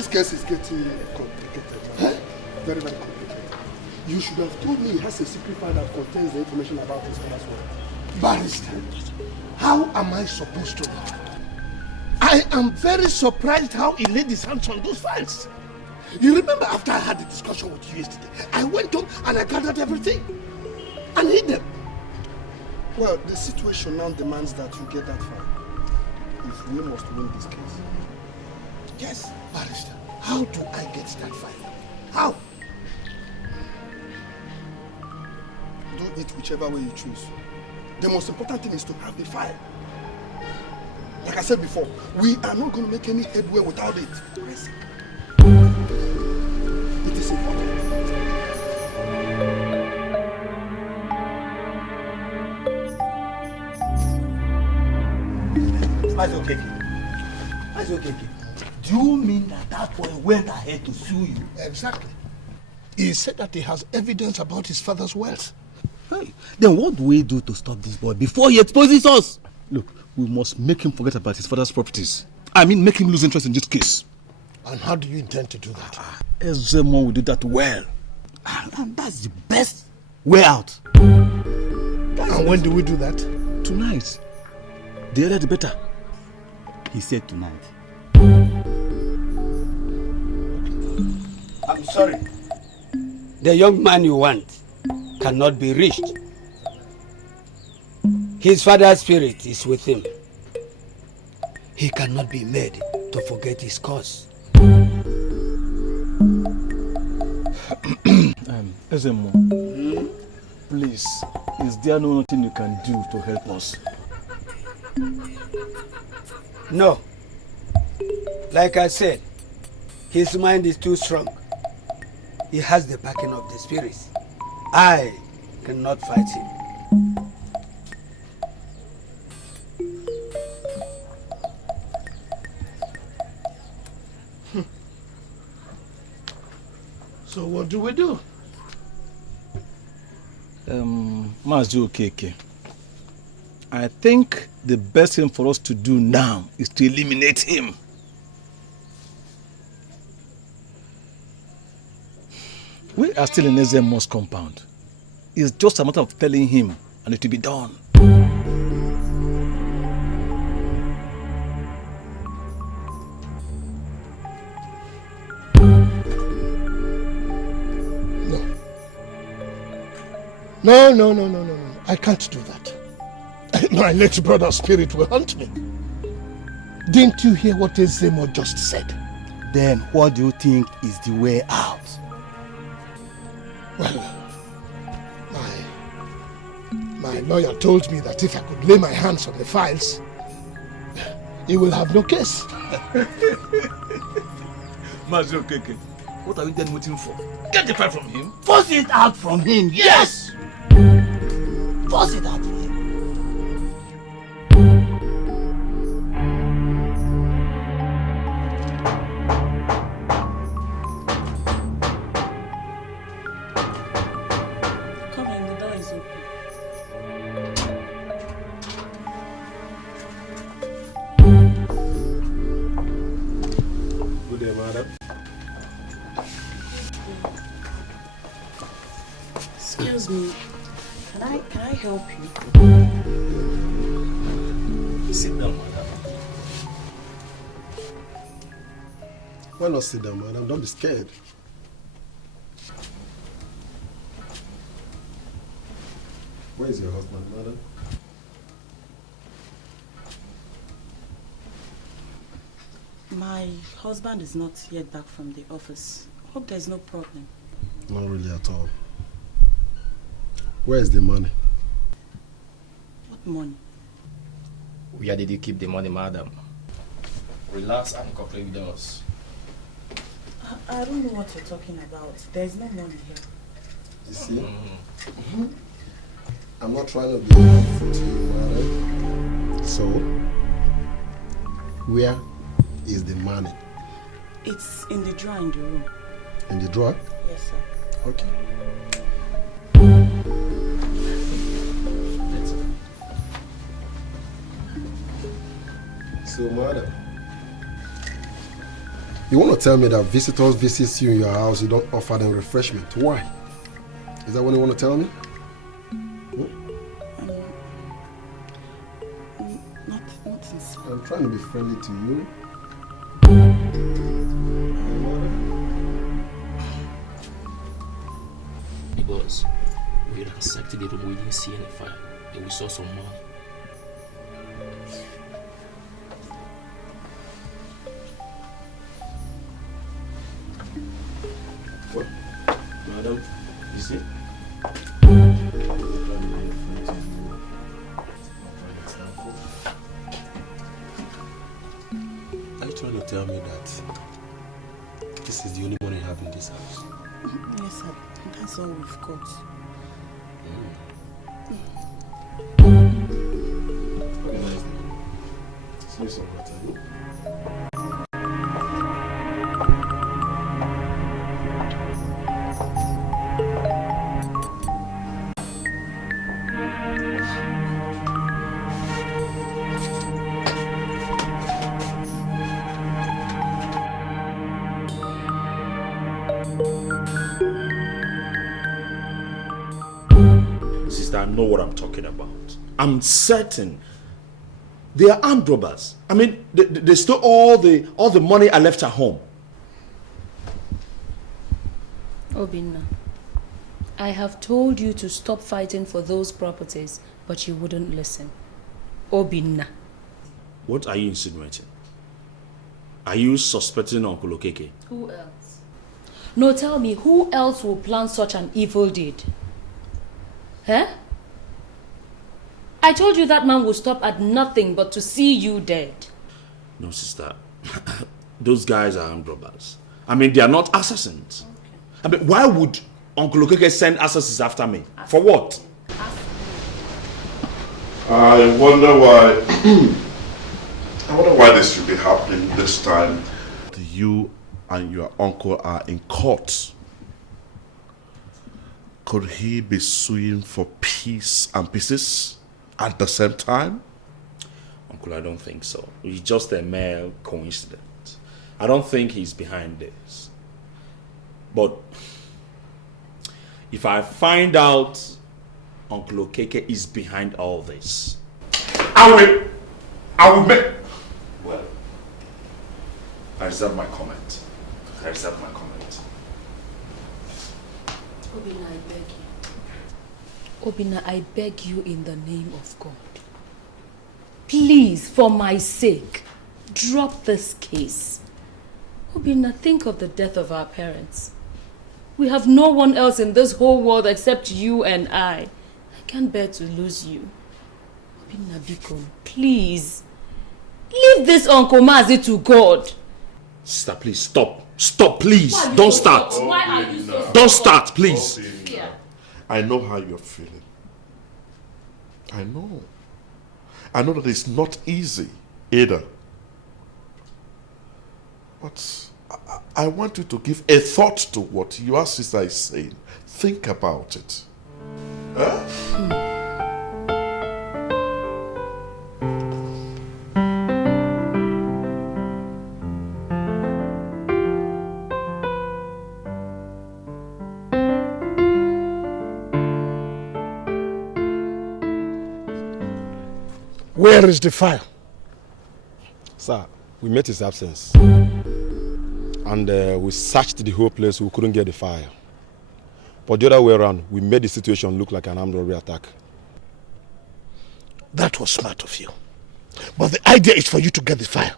This case is getting complicated. Huh? Very, very complicated. You should have told me he has a secret file that contains the information about his father's will. Barrister, how am I supposed to know? I am very surprised how he laid his hands on those files. You remember after I had the discussion with you yesterday, I went home and I gathered everything and hid them. Well, the situation now demands that you get that file. If we must win this case. Yes, Barrister. How do I get that file? How? Do it whichever way you choose. The most important thing is to have the file. Like I said before, we are not going to make any headway without it. It is important. Okay. Do you mean that boy went ahead to sue you? Exactly. He said that he has evidence about his father's wealth. Hey, then what do we do to stop this boy before he exposes us? Look, we must make him forget about his father's properties. I mean, make him lose interest in this case. And how do you intend to do that? Ozokwor will do that well. And that's the best way out. And when do we do that? Tonight. The earlier the better. He said tonight. I'm sorry. The young man you want cannot be reached. His father's spirit is with him. He cannot be made to forget his cause. Ozokwor, please, is there nothing you can do to help us? No. Like I said, his mind is too strong. He has the backing of the spirits. I cannot fight him. So what do we do? Mazi Okeke, I think the best thing for us to do now is to eliminate him. We are still in Ozokwor's compound. It's just a matter of telling him and it will be done. No. I can't do that. My late brother's spirit will haunt me. Didn't you hear what Ozokwor just said? Then what do you think is the way out? Well, my lawyer told me that if I could lay my hands on the files, he will have no case. Mazi Okeke, what are we then waiting for? Get the file from him. Force it out from him, yes! Force it out from him. Come in, the door is open. Good day, madam. Excuse me. Can I help you? Sit down, madam. Why not sit down, madam? Don't be scared. Where is your husband, madam? My husband is not yet back from the office. Hope there's no problem. Not really at all. Where is the money? What money? Where did you keep the money, madam? Relax and cooperate with us. I don't know what you're talking about. There's no money here. You see? I'm not trying to be helpful to you, madam. So, where is the money? It's in the drawer in the room. In the drawer? Yes, sir. Okay. So, madam, You want to tell me that visitors visit you in your house, you don't offer them refreshment? Why? Is that what you want to tell me? I'm trying to be friendly to you. Because we ransacked the room, we didn't see any fire. Then we saw some money. What? Madam, you see? Are you trying to tell me that this is the only money you have in this house? Yes, sir. That's all we've got. Okay, nice. See you some other time. Sister, I know what I'm talking about. I'm certain they are armed robbers. I mean, they stole all the money I left at home. Obinna, I have told you to stop fighting for those properties, but you wouldn't listen. Obinna. What are you insinuating? Are you suspecting Uncle Okeke? Who else? No, tell me, who else will plan such an evil deed? Huh? I told you that man will stop at nothing but to see you dead. No, sister. Those guys are armed robbers. I mean, they are not assassins. Okay. I mean, why would Uncle Okeke send assassins after me? For what? I wonder why this should be happening this time. You and your uncle are in court. Could he be suing for peace and pieces at the same time? Uncle, I don't think so. It's just a mere coincidence. I don't think he's behind this. But if I find out Uncle Okeke is behind all this, I will make... Well, I reserve my comment. I reserve my comment. Obinna, I beg you. Obinna, I beg you in the name of God. Please, for my sake, drop this case. Obinna, think of the death of our parents. We have no one else in this whole world except you and I. I can't bear to lose you. Obinna Biko, please. Leave this Uncle Mazi to God. Sister, please, stop. Stop, please. Don't start. Why are you so Don't start, please. Yeah. I know how you're feeling. I know. I know that it's not easy either. But I want you to give a thought to what your sister is saying. Think about it. Huh? Where is the file? Sir, we met his absence. And we searched the whole place, we couldn't get the file. But the other way around, we made the situation look like an armed robbery attack. That was smart of you. But the idea is for you to get the file.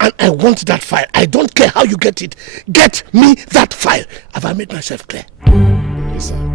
And I want that file. I don't care how you get it. Get me that file. Have I made myself clear? Yes, sir.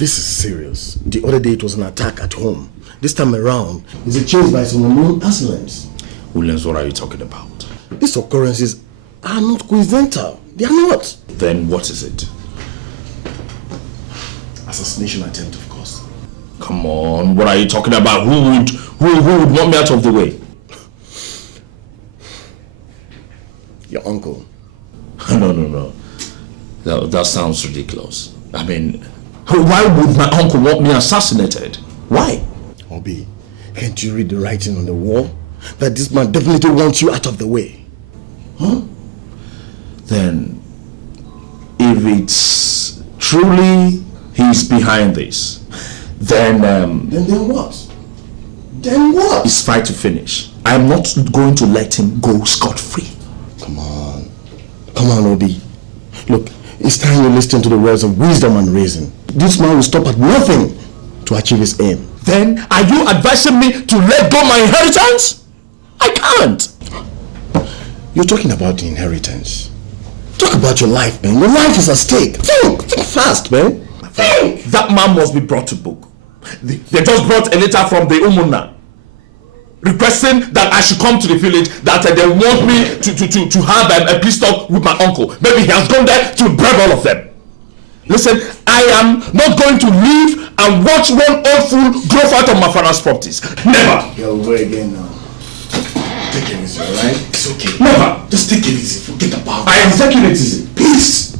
This is serious. The other day it was an attack at home. This time around, it's a chase by some unknown assailants. Williams, what are you talking about? These occurrences are not coincidental. They are not. Then what is it? Assassination attempt, of course. Come on, what are you talking about? Who would want me out of the way? Your uncle. No. That sounds ridiculous. I mean, why would my uncle want me assassinated? Why? Obi, can't you read the writing on the wall? That this man definitely wants you out of the way. Huh? Then, if it's truly he's behind this, then Then what? Then what? It's fight to finish. I'm not going to let him go scot-free. Come on, Obi. Look, it's time you listen to the words of wisdom and reason. This man will stop at nothing to achieve his aim. Then, are you advising me to let go my inheritance? I can't. You're talking about the inheritance. Talk about your life, man. Your life is at stake. Think fast, man. Think. That man must be brought to book. They just brought a letter from the Umuna requesting that I should come to the village, that they want me to have a peace talk with my uncle. Maybe he has gone there to bribe all of them. Listen, I am not going to leave and watch one old fool grow out of my father's properties. Never. You're away again now. Take it easy, alright? It's okay. Never. Just take it easy. Forget about it. I am taking it easy. Peace.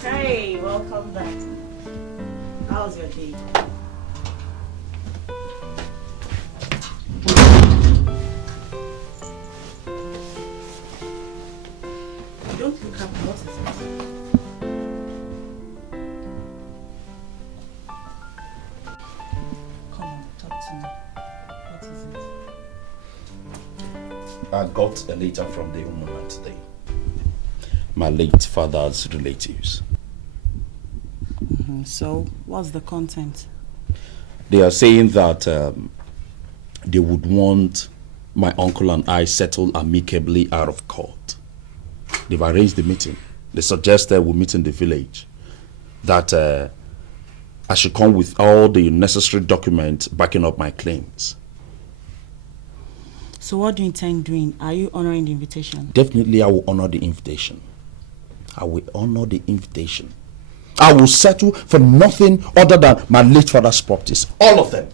Hey, welcome back. How's your day? Don't look happy. What is it? Come on, talk to me. What is it? I got a letter from the Umuna today. My late father's relatives. So, what's the content? They are saying that they would want my uncle and I settle amicably out of court. They've arranged the meeting. They suggested we meet in the village. That I should come with all the necessary documents backing up my claims. So what do you intend doing? Are you honoring the invitation? Definitely I will honor the invitation. I will honor the invitation. I will settle for nothing other than my late father's properties. All of them.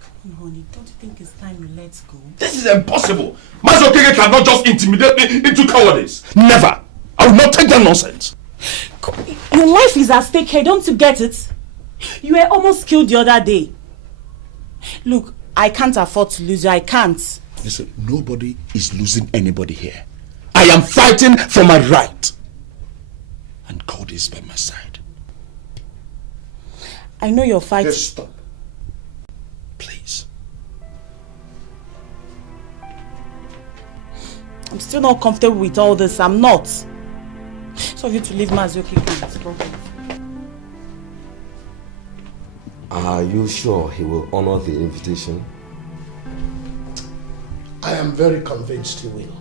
Come on, honey, don't you think it's time you let go? This is impossible. Mazokeke cannot just intimidate me into cowardice. Never. I will not take that nonsense. Your life is at stake here, don't you get it? You were almost killed the other day. Look, I can't afford to lose you, I can't. Listen, nobody is losing anybody here. I am fighting for my right. And God is by my side. I know you're fighting. Just stop. Please. I'm still not comfortable with all this. I'm not. So for you to leave Mazuki, Are you sure he will honor the invitation? I am very convinced he will.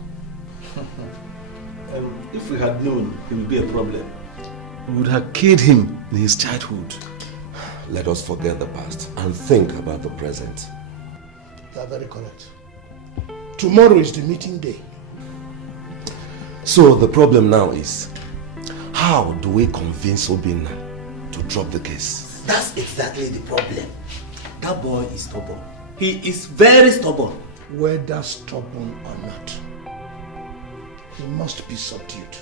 If we had known it would be a problem, we would have killed him in his childhood. Let us forget the past and think about the present. You are very correct. Tomorrow is the meeting day. So the problem now is, how do we convince Obinna to drop the case? That's exactly the problem. That boy is stubborn. He is very stubborn. Whether stubborn or not, he must be subdued.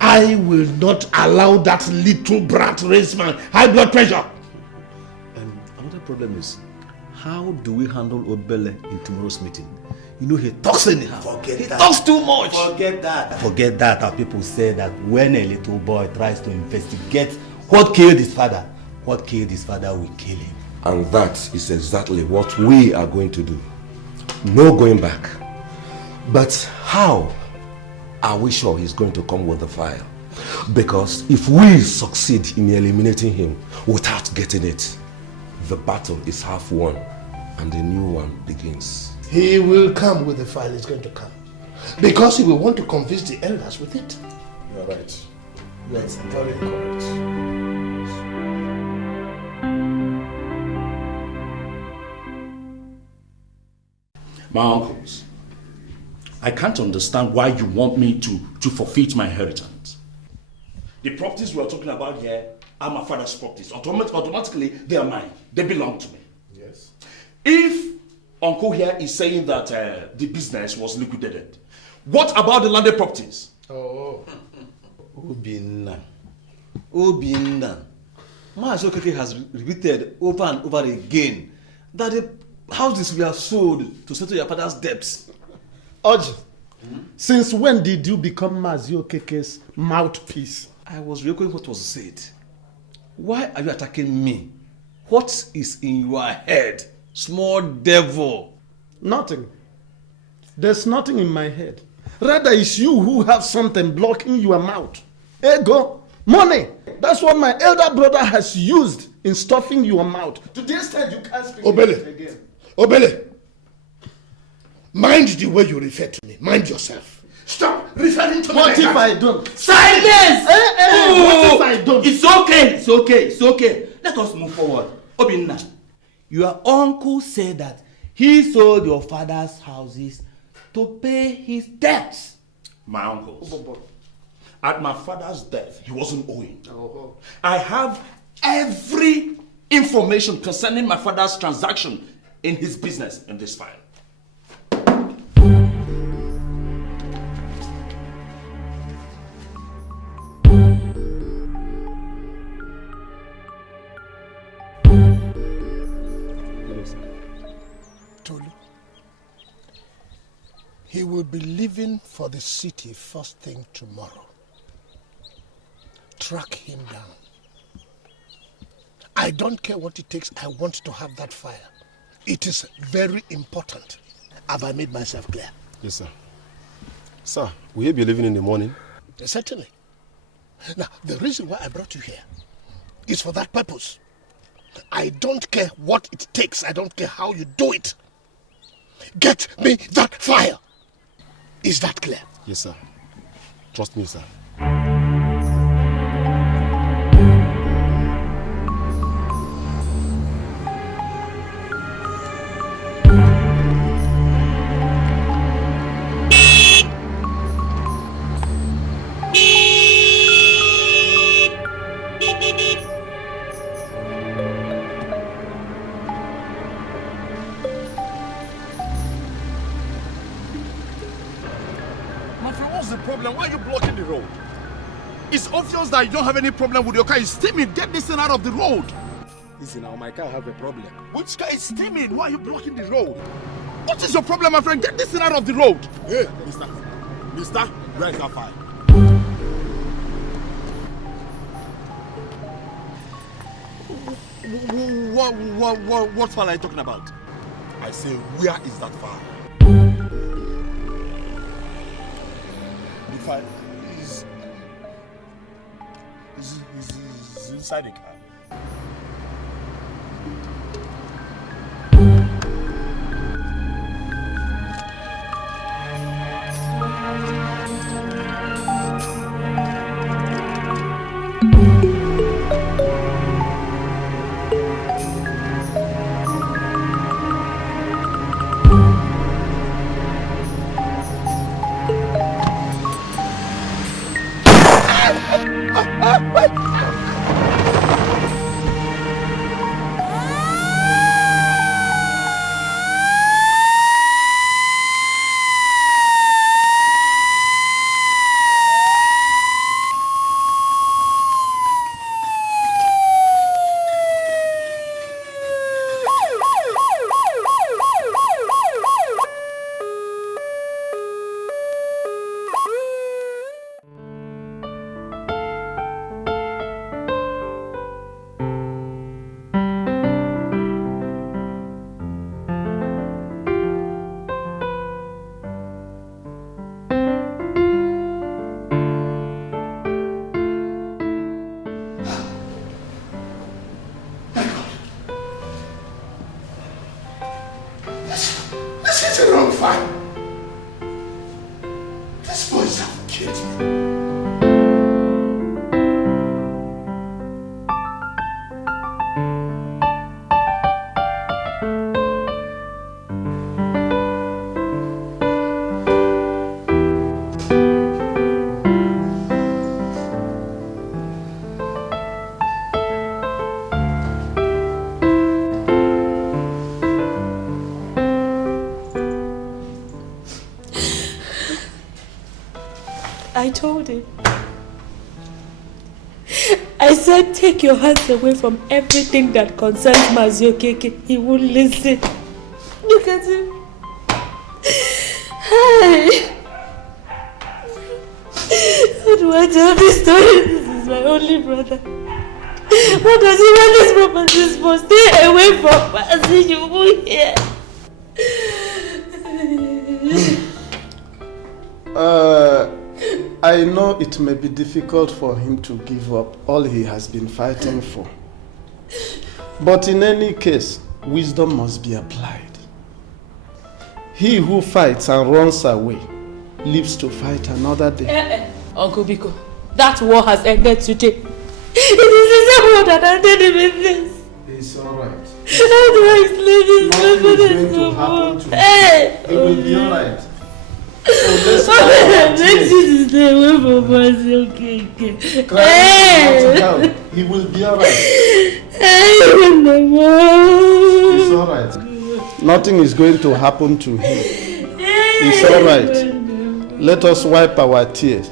I will not allow that little brat raise my high blood pressure. Another problem is, how do we handle Obele in tomorrow's meeting? You know, he talks anyhow. Forget he that. talks too much. Forget that. Forget that. Our people say that when a little boy tries to investigate what killed his father will kill him. And that is exactly what we are going to do. No going back. But how are we sure he's going to come with the file? Because if we succeed in eliminating him without getting it, the battle is half won and a new one begins. He will come with the file. He's going to come. Because he will want to convince the elders with it. You are right. Yes, very correct. My uncles, I can't understand why you want me to forfeit my inheritance. The properties we are talking about here are my father's properties. Automatically, they are mine. They belong to me. Yes. If Uncle here is saying that the business was liquidated, what about the landed properties? Oh. Obinna. Mazi Okeke has repeated over and over again that the houses were sold to settle your father's debts. Oji, since when did you become Mazi Okeke's mouthpiece? I was recalling what was said. Why are you attacking me? What is in your head, small devil? Nothing. There's nothing in my head. Rather, it's you who have something blocking your mouth. Ego, money. That's what my elder brother has used in stuffing your mouth. To the extent you can't speak Obele. again. Obele. Mind the way you refer to me. Mind yourself. Stop referring to me. What if I don't? Silence! What if I don't? It's okay. Let us move forward. Obinna, your uncle said that he sold your father's houses to pay his debts. My uncles. At my father's death, he wasn't owing. I have every information concerning my father's transaction in his business in this file. Tolu, he will be leaving for the city first thing tomorrow. Track him down. I don't care what it takes. I want to have that fire. It is very important. Have I made myself clear? Yes, sir. Sir, will you be leaving in the morning? Certainly. Now, the reason why I brought you here is for that purpose. I don't care what it takes. I don't care how you do it. Get me that fire. Is that clear? Yes, sir. Trust me, sir. Why are you blocking the road? It's obvious that you don't have any problem with your car. It's steaming. Get this thing out of the road. Listen, now my car have a problem. Which car is steaming? Why are you blocking the road? What is your problem, my friend? Get this thing out of the road. Hey, mister, where is that fire? What fire are you talking about? I say, where is that fire? The fire is inside the car. These boys have killed me. I told him. I said, take your hands away from everything that concerns Maziokeke. He won't listen. Look at him. Hi. How do I tell this story? This is my only brother. What does he want this properties for? Stay away from Mazi, you will hear. I know it may be difficult for him to give up all he has been fighting for. But in any case, wisdom must be applied. He who fights and runs away lives to fight another day. Uncle Biko, that war has ended today. It is the same war that ended in this. It's alright. How do I explain this? Nothing is going to happen to him. It will be alright. So let's make you to stay away from us, okay? Cry not down. He will be alright. It's alright. Nothing is going to happen to him. It's alright. Let us wipe our tears.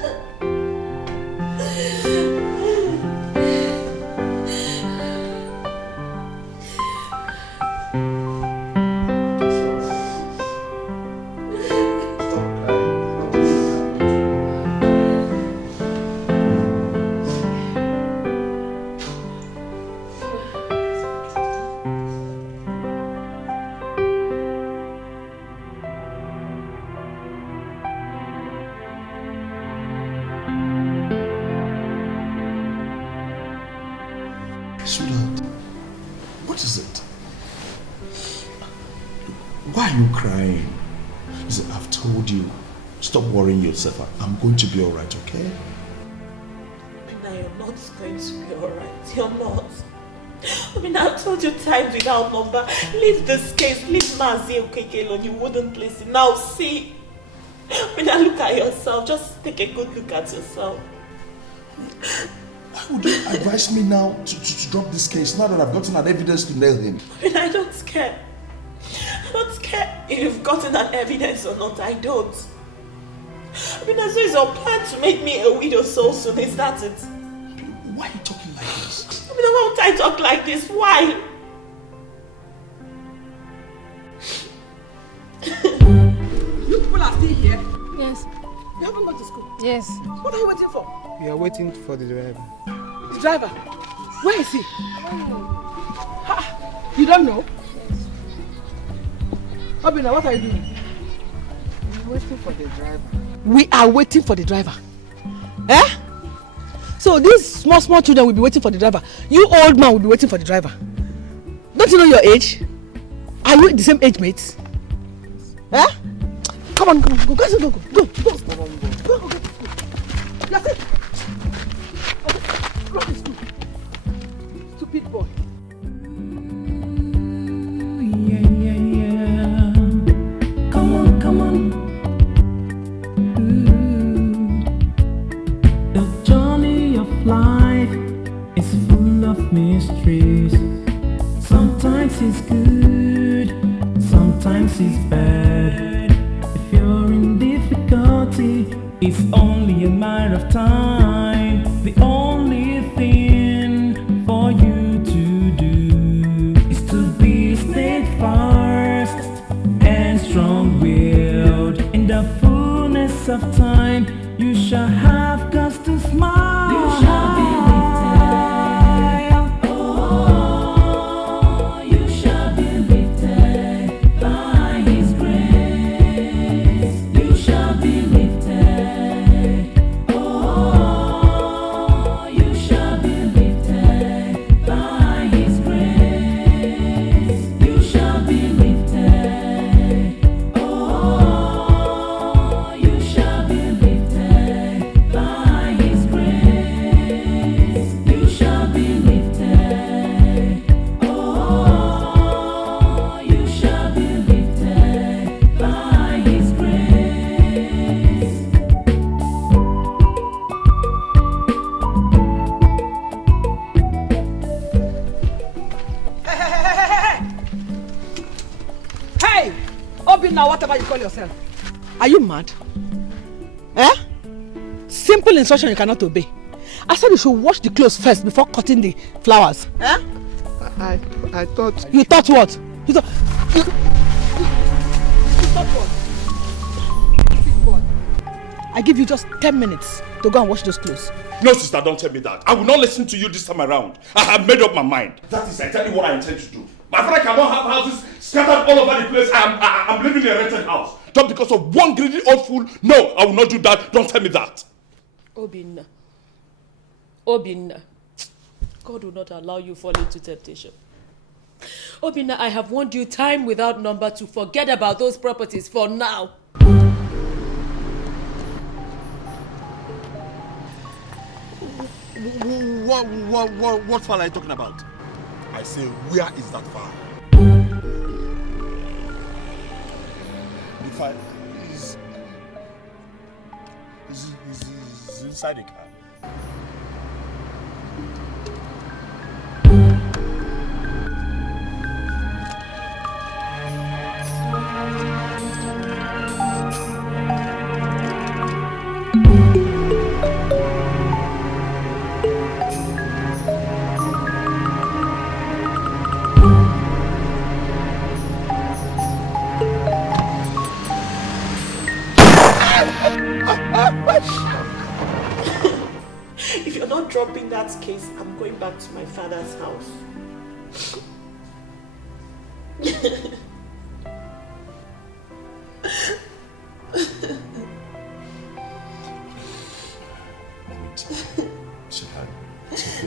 Sweetheart, what is it? Why are you crying? Listen, I've told you, stop worrying yourself. I'm going to be alright, okay? Now you're not going to be alright. You're not. I mean, I've told you times without number. Leave this case. Leave Mazi Okeke alone. You wouldn't place it. Now see. I mean, now look at yourself. Just take a good look at yourself. Why would you advise me now to drop this case now that I've gotten an evidence to nail him? I mean, I don't care. I don't care if you've gotten an evidence or not. I don't. I mean, so it's your plan to make me a widow so soon. Is that it? Why are you talking like this? I mean, why would I talk like this? Why? You people are still here? Yes. You haven't gone to school? Yes. What are you waiting for? We are waiting for the driver. The driver? Where is he? Ha! You don't know? Yes. Obina, what are you doing? We are waiting for the driver. We are waiting for the driver. Eh? So these small children will be waiting for the driver. You old man will be waiting for the driver. Don't you know your age? Are you the same age mates? Eh? Come on, go. Go. Get to school. That's it. Go to school. Stupid boy. Yeah. Come on. The journey of life is full of mysteries. Sometimes it's good, sometimes it's bad. If you're in difficulty, it's only a matter of time. The only thing for you to do is to be steadfast and strong-willed. In the fullness of time, you shall have cause to smile. You shall be lifted. Oh, you shall be lifted by His grace. You shall be lifted. Oh, you shall be lifted by His grace. You shall be lifted. Oh, you shall be lifted. call yourself? Are you mad? Eh? Simple instruction you cannot obey. I said you should wash the clothes first before cutting the flowers. Eh? I thought... You thought what? You thought what? I give you just 10 minutes to go and wash those clothes. No, sister, don't tell me that. I will not listen to you this time around. I have made up my mind. That is exactly what I intend to do. My father cannot have houses scattered all over the place. I'm living in a rented house. Just because of one greedy old fool. No, I will not do that. Don't tell me that. Obinna, God will not allow you fall into temptation. Obinna, I have warned you time without number to forget about those properties for now. What file are you talking about? I say, where is that file? The file is inside the car. If you're not dropping that case, I'm going back to my father's house.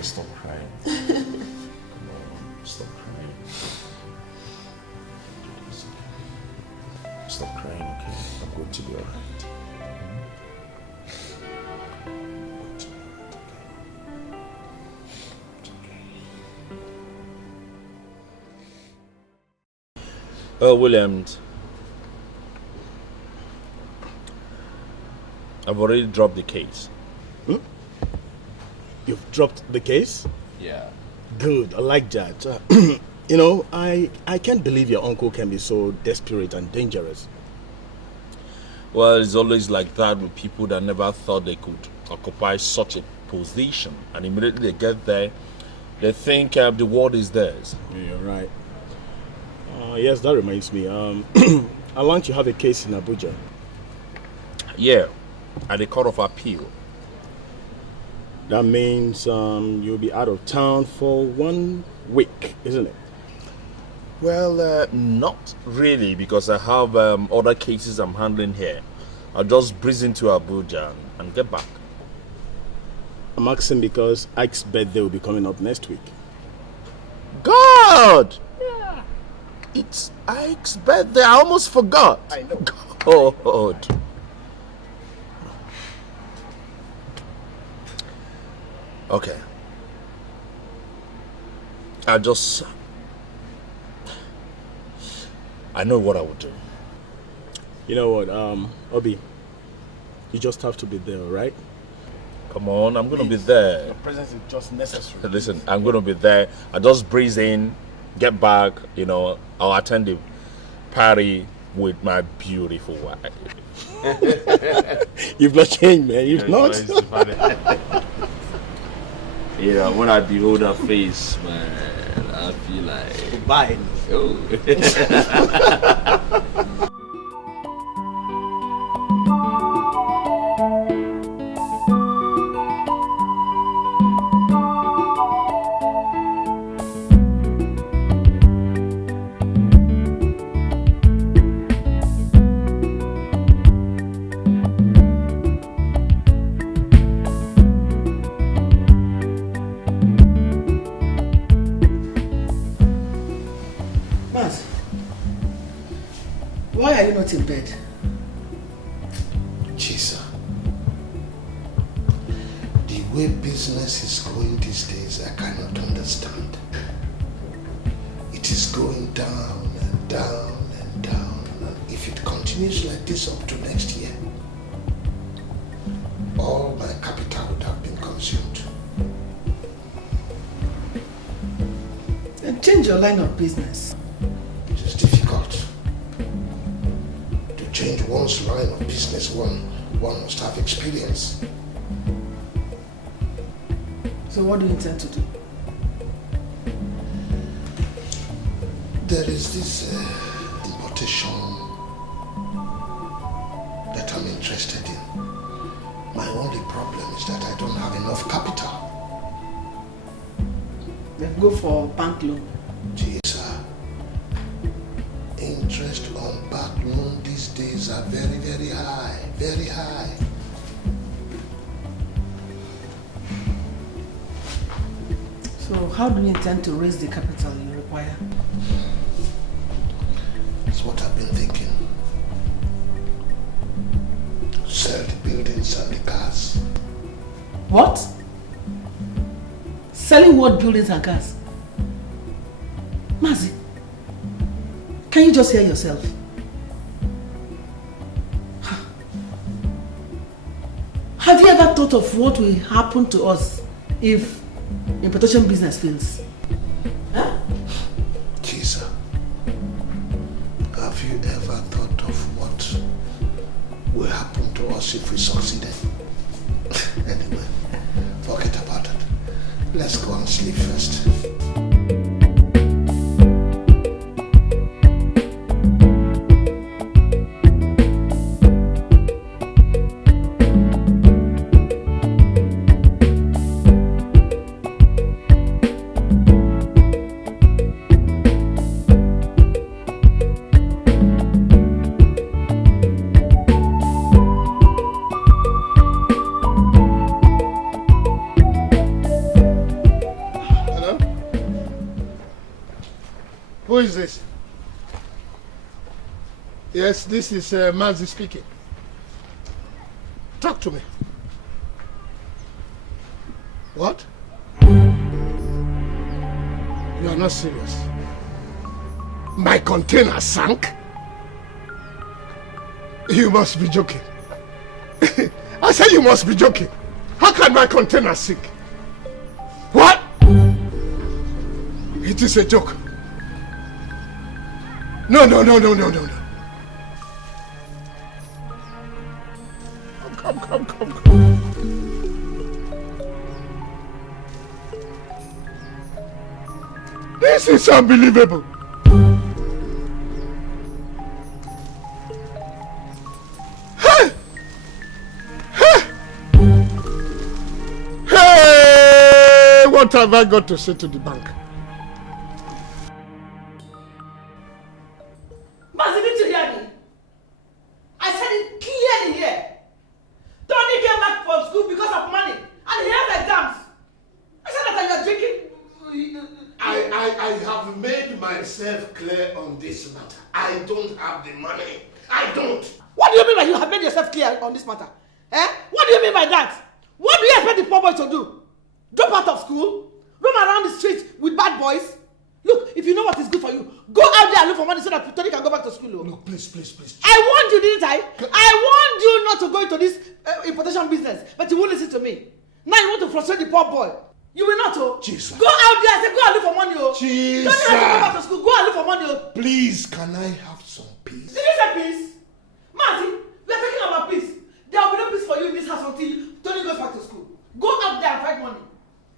Stop crying. Come on, stop crying. Stop crying, okay? I'm going to be alright. Williams, I've already dropped the case. You've dropped the case? Yeah. Good, I like that. You know, I can't believe your uncle can be so desperate and dangerous. Well, it's always like that with people that never thought they could occupy such a position. And immediately they get there, they think the world is theirs. Yeah, you're right. Yes, that reminds me. I learned you have a case in Abuja. Yeah, at the Court of Appeal. That means you'll be out of town for 1 week, isn't it? Well, not really, because I have other cases I'm handling here. I'll just breeze into Abuja and get back. I'm asking because Ike's birthday will be coming up next week. God! Yeah. It's Ike's birthday. I almost forgot. I know. God. Okay. I know what I would do. You know what, Obi, you just have to be there, right? Come on, I'm going to be there. Your presence is just necessary. Listen, I'm going to be there. I just breeze in, get back, I'll attend the party with my beautiful wife. You've not changed, man. You've not. Yeah, when I behold her face, man, I feel like... Bye. Oh. Why are you not in bed? Chisa, the way business is going these days, I cannot understand. It is going down and down and down. And if it continues like this up to next year, all my capital would have been consumed. Then change your line of business. It is difficult to change one's line of business, one must have experience. So what do you intend to do? There is this importation that I'm interested in. My only problem is that I don't have enough capital. Then go for bank loan. Jesus. Interest on bank loan these days are very, very high. Very high. So how do you intend to raise the capital you require? That's what I've been thinking. Sell the buildings and the cars. What? Selling what buildings and cars? Mazi, can you just hear yourself? Have you ever thought of what will happen to us if importation business fails? Huh? Jesus, have you ever thought of what will happen to us if we succeeded? Anyway, forget about it. Let's go and sleep first. Who is this? Yes, this is Mazi speaking. Talk to me. What? You are not serious. My container sank? You must be joking. I said you must be joking. How can my container sink? What? It is a joke. No. Come. This is unbelievable. Hey! What have I got to say to the bank? Mazi, did you hear me? I said it clearly here. Tony came back from school because of money and he has exams. I said that you are drinking. I have made myself clear on this matter. I don't have the money. I don't. What do you mean by you have made yourself clear on this matter? Eh? What do you mean by that? What do you expect the poor boy to do? Drop out of school? Roam around the streets with bad boys? Look, if you know what is good for you, go out there and look for money so that Tony can go back to school. Look, please. I warned you, didn't I? I warned you not to go into this importation business, but you won't listen to me. Now you want to frustrate the poor boy. You will not, oh. Jesus. Go out there and say, go and look for money, oh. Jesus. Don't have to go back to school. Go and look for money, oh. Please, can I have some peace? Did you say peace? Marty, we are talking about peace. There will be no peace for you in this house until Tony goes back to school. Go out there and find money.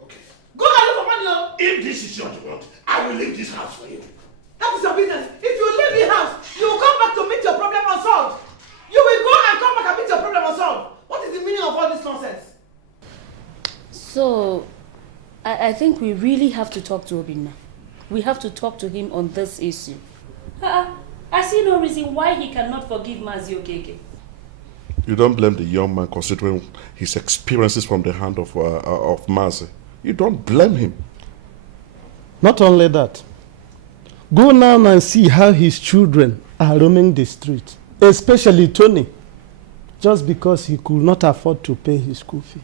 Okay. Go and look for money, oh. If this is what you want, I will leave this house for you. That is your business. If you leave the house, you will come back to meet your problem unsolved. You will go and come back and meet your problem unsolved. What is the meaning of all this nonsense? So, I think we really have to talk to Obinna. We have to talk to him on this issue. I see no reason why he cannot forgive Mazi Okeke. You don't blame the young man considering his experiences from the hand of Mazi. You don't blame him. Not only that, go now and see how his children are roaming the street, especially Tony, just because he could not afford to pay his school fee.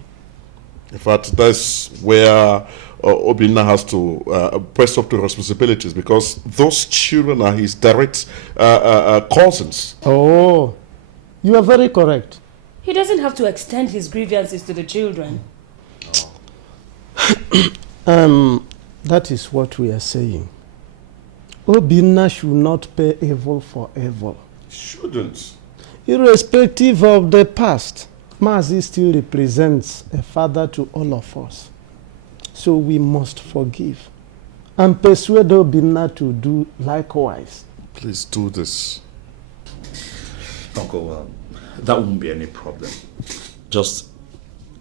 In fact, that's where Obinna has to press up to responsibilities, because those children are his direct cousins. Oh, you are very correct. He doesn't have to extend his grievances to the children. That is what we are saying. Obinna should not pay evil for evil. Shouldn't. Irrespective of the past, Mazi still represents a father to all of us. So we must forgive and persuade Obinna to do likewise. Please do this. Uncle, that won't be any problem. Just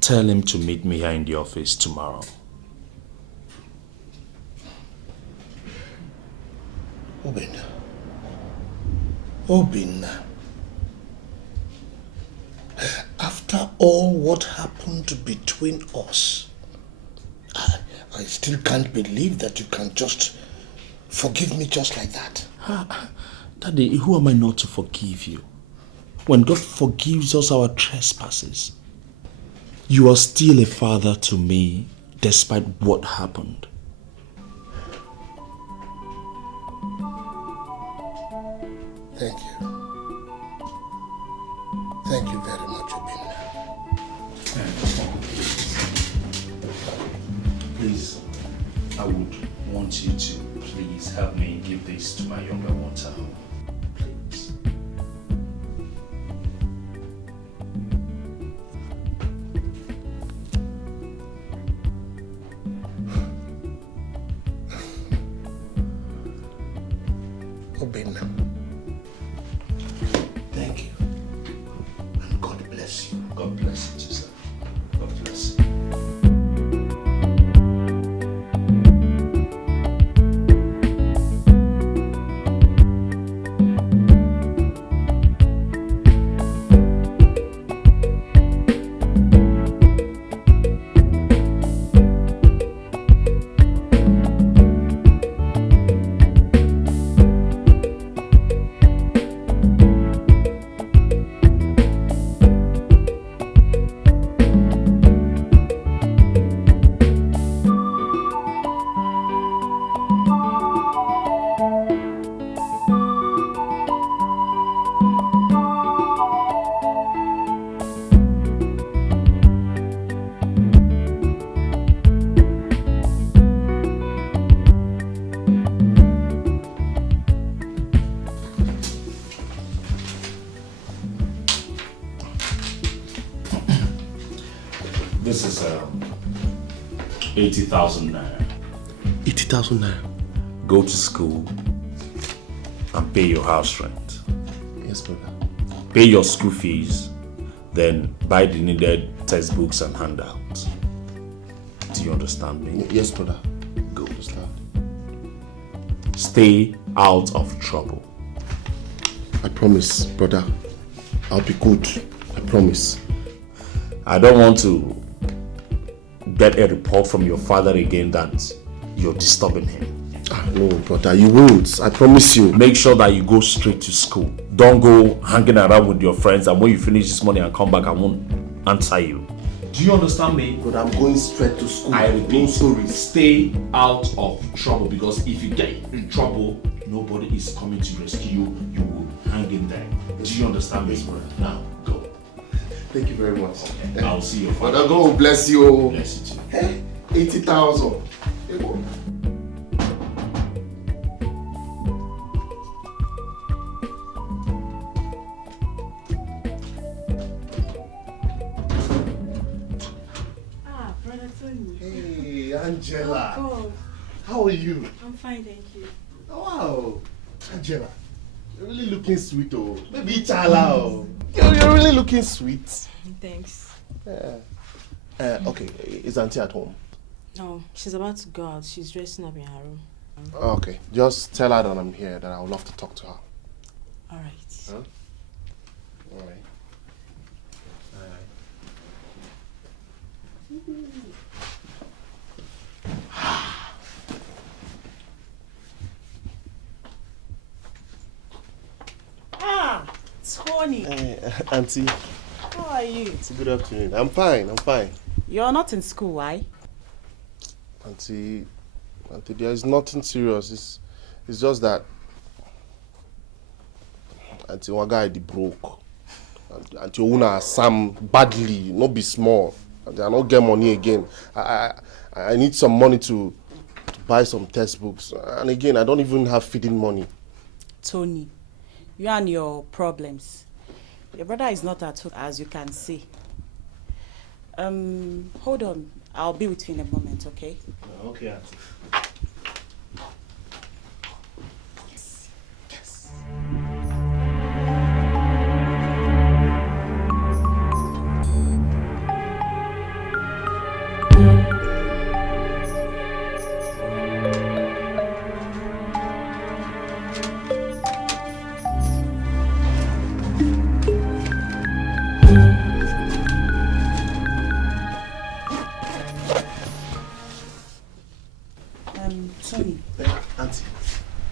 tell him to meet me here in the office tomorrow. Obinna. After all what happened between us, I still can't believe that you can just forgive me just like that. Daddy, who am I not to forgive you? When God forgives us our trespasses, you are still a father to me despite what happened. Thank you. Thank you very much, Obinna. Please, I would want you to please help me give this to my younger water. Please. Obinna. Thank you. And God bless you. God bless you, sir. God bless you. This is 80,000 naira. 80,000 naira? Go to school and pay your house rent. Yes, brother. Pay your school fees, then buy the needed textbooks and handouts. Do you understand me? Yes, brother. Go. Stay out of trouble. I promise, brother. I'll be good. I promise. I don't want to get a report from your father again that you're disturbing him. No, brother, you won't. I promise you. Make sure that you go straight to school. Don't go hanging around with your friends, and when you finish this money and come back, I won't answer you. Do you understand me? But I'm going straight to school. I repeat, stay out of trouble, because if you get in trouble, nobody is coming to rescue you. You will hang in there. Do you understand me? Now, go. Thank you very much. Okay. I'll see your father. Father, God bless you. Bless you too. Hey, 80,000. Brother Tony. Hey, Angela. Oh, God. How are you? I'm fine, thank you. Oh, wow. Angela, you're really looking sweet, oh. Baby Chala, oh. You're really looking sweet. Thanks. Yeah. Okay, is Auntie at home? No, she's about to go out. She's dressing up in her room. Okay, just tell her that I'm here, that I would love to talk to her. All right. Huh? All right. Tony. Hey, Auntie. How are you? It's a good afternoon. I'm fine, I'm fine. You're not in school, why? Auntie, there is nothing serious. It's just that Auntie one guy the broke. Auntie Una Sam badly, not be small. And I not get money again. I need some money to buy some textbooks. And again, I don't even have feeding money. Tony, you and your problems. Your brother is not at home, as you can see. Hold on. I'll be with you in a moment, okay? Okay, Auntie. Tony. Auntie.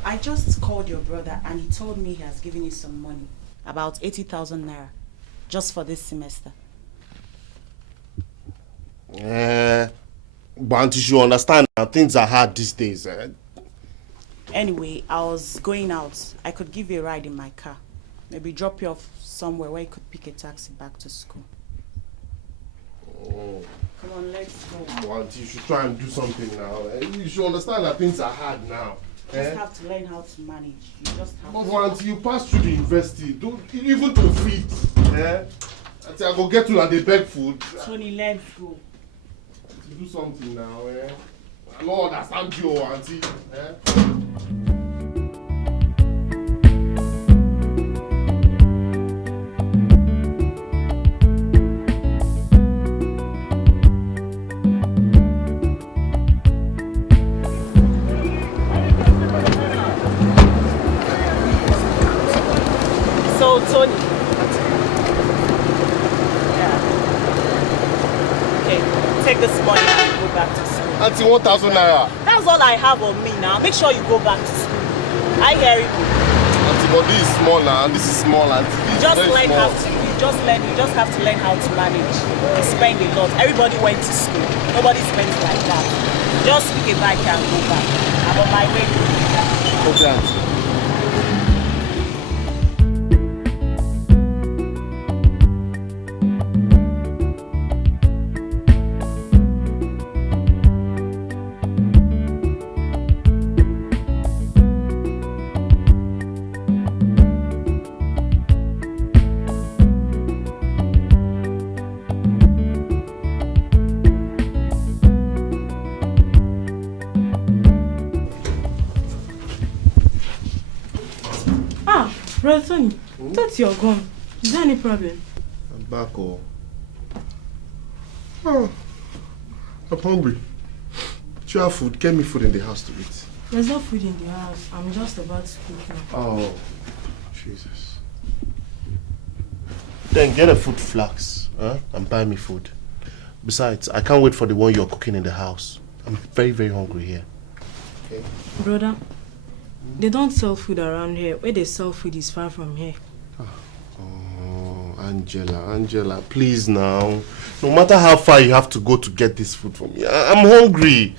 I just called your brother and he told me he has given you some money. About 80,000 naira. Just for this semester. But Auntie, you understand now, things are hard these days. Anyway, I was going out. I could give you a ride in my car. Maybe drop you off somewhere where you could pick a taxi back to school. Oh. Come on, let's go. Well, Auntie, you should try and do something now. You should understand that things are hard now. You just have to learn how to manage. You just have But to. Auntie, you pass through the university, even to feed. Auntie, I go get to and they beg food. Tony, let's go. To do something now. I don't understand you, Auntie. So, Tony. Okay, take this money and go back to school. Auntie, 1,000 naira. That's all I have on me now. Make sure you go back to school. I hear you. Auntie, but this is small now, and this is small, Auntie. This is very small. You just have to learn how to manage. You spend a lot. Everybody went to school. Nobody spends like that. Just pick a bike and go back. I'm on my way. Okay, Auntie. Brother Tony, thought you're gone. Is there any problem? I'm back, oh. I'm hungry. Do you have food? Get me food in the house to eat. There's no food in the house. I'm just about to cook now. Oh, Jesus. Then get a food flask and buy me food. Besides, I can't wait for the one you're cooking in the house. I'm very, very hungry here. Okay. Brother, they don't sell food around here. Where they sell food is far from here. Oh, Angela, please now. No matter how far you have to go to get this food from me, I'm hungry.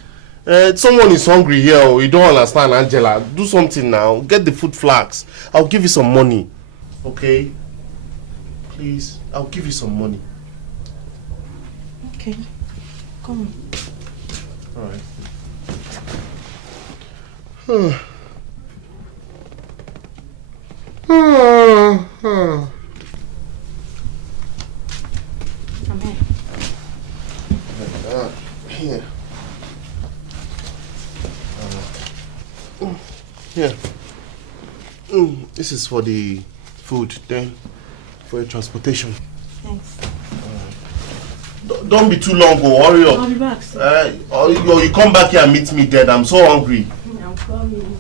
Someone is hungry here. Oh, you don't understand, Angela. Do something now. Get the food flags. I'll give you some money. Okay? Please, I'll give you some money. Okay. Come on. Alright. I'm here. Here. Here. This is for the food, then for your transportation. Thanks. Don't be too long, go. Hurry up. I'll be back soon. Or you come back here and meet me dead. I'm so hungry. I'm coming.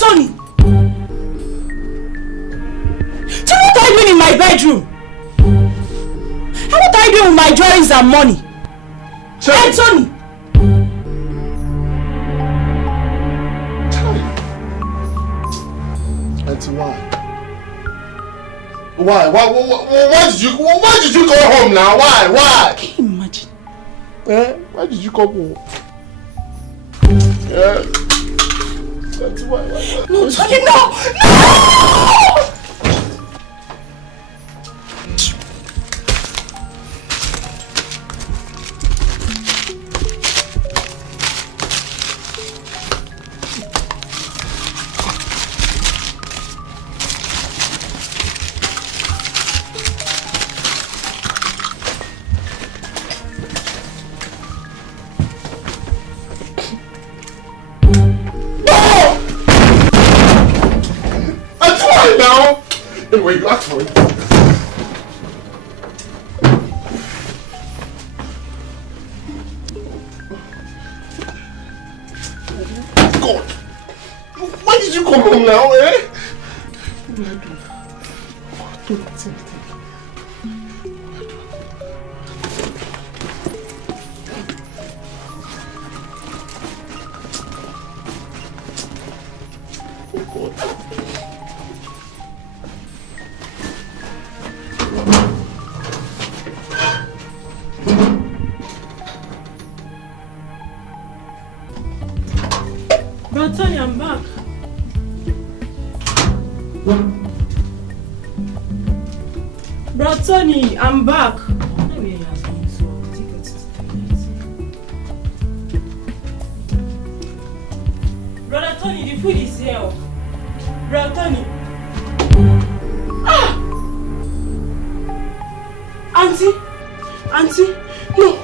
Tony! So what are you doing in my bedroom? And what are you doing with my jewelries and money? Hey, Tony! Auntie, why? Why did you go home now? Why? Can you imagine? Why did you come home? Auntie, why? No, Tony, no! Anyway, you asked for it. God! Why did you come home now, eh? What did I do? Don't Bro, Tony, I'm back. Bro, Tony, I'm back. Brother Tony, the food is here. Brother Tony. Ah! Auntie, no.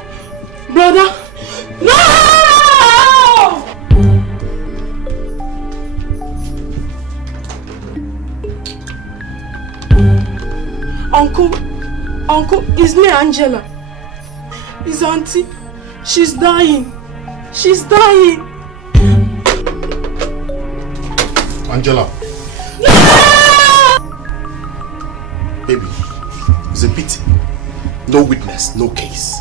Brother, no! Uncle, it's me, Angela. It's Auntie. She's dying. Angela. Baby, it's a pity. No witness, no case.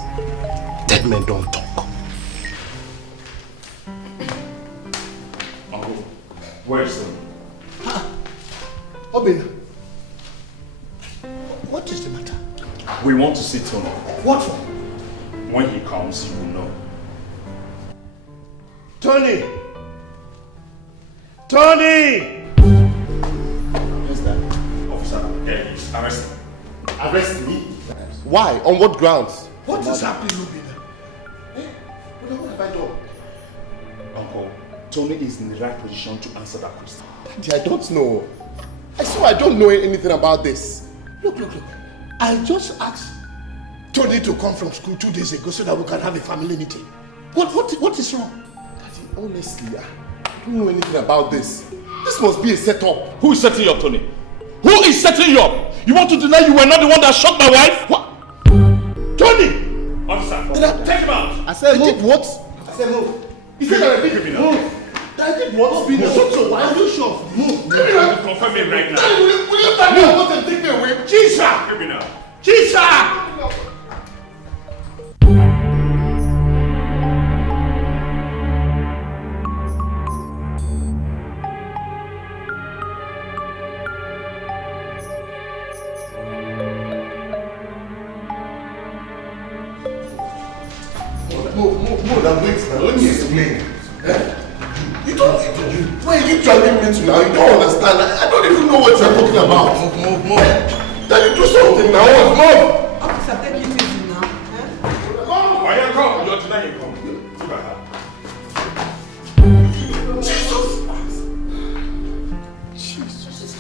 Dead men don't talk. Uncle, where is he? Obin, what is the matter? We want to see Tony. What for? When he comes, you will know. Tony! Who's that? Officer, hey, arrest him. Arrest me? Why? On what grounds? What is happening, Obin? What have I done? Uncle, Tony is in the right position to answer that question. Daddy, I don't know. I swear I don't know anything about this. Look. I just asked Tony to come from school 2 days ago so that we can have a family meeting. What is wrong? Daddy, honestly, I don't know anything about this. This must be a setup. Who is setting you up, Tony? Who is setting you up? You want to deny you were not the one that shot my wife? What? Tony! Officer, take him out! I said move. What? I said move. He said I did move. I did what? So why are you sure? Move. Confirm it right now. Will you tell me what and take me away? Jesus! Criminal. Jesus! Move, I'm waiting now. Let me explain. You don't. Where are you dragging me to now? You don't understand. I don't even know what you're talking about. Move. Then you do something now. Move. Officer, take it easy now. Why you come? You're denying come. See my hand. Jesus.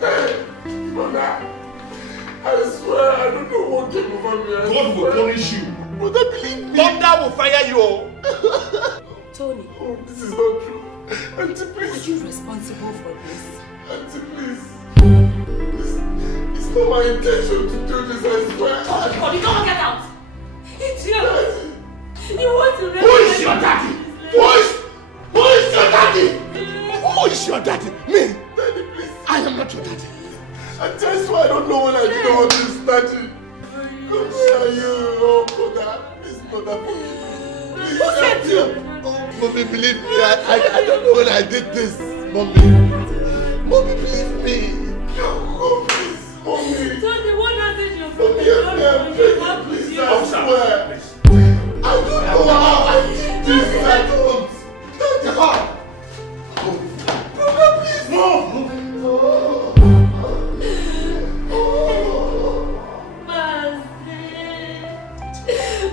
Hey, Mother. I swear I don't know what came over me. God will punish you. But I believe me. Thunder will fire you. Tony. Oh, this is not true. Auntie, please. Are you responsible for this? Auntie, please. not my intention to do this, I swear. Oh God, you don't want to get out. It's yours. You want to Who is your daddy? Who is your daddy? Who is your daddy? Me? Daddy, please. I am not your daddy. I just swear I don't know when I did all this, daddy. Where are you? Oh, brother. Please, brother, please. Who sent you? Oh, mommy, believe me. I don't know when I did this. Mommy. Mommy, believe me. Oh, please. Mommy. Tony, what does it you Mommy, please, I swear. I don't know how I did this. I don't. Daddy. Brother, please. No.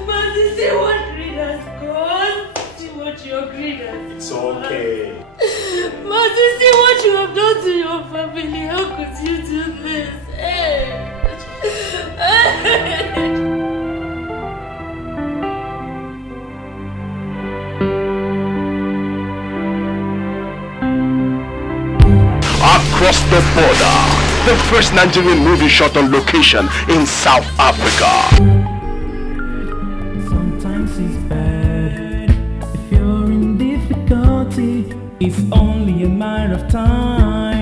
Mercy, see what greed has caused. See what your greed has. It's okay. Mercy, see what you have done to your family. How could you do this? Hey. Across the border, the first Nigerian movie shot on location in South Africa. Sometimes it's bad. If you're in difficulty, it's only a matter of time.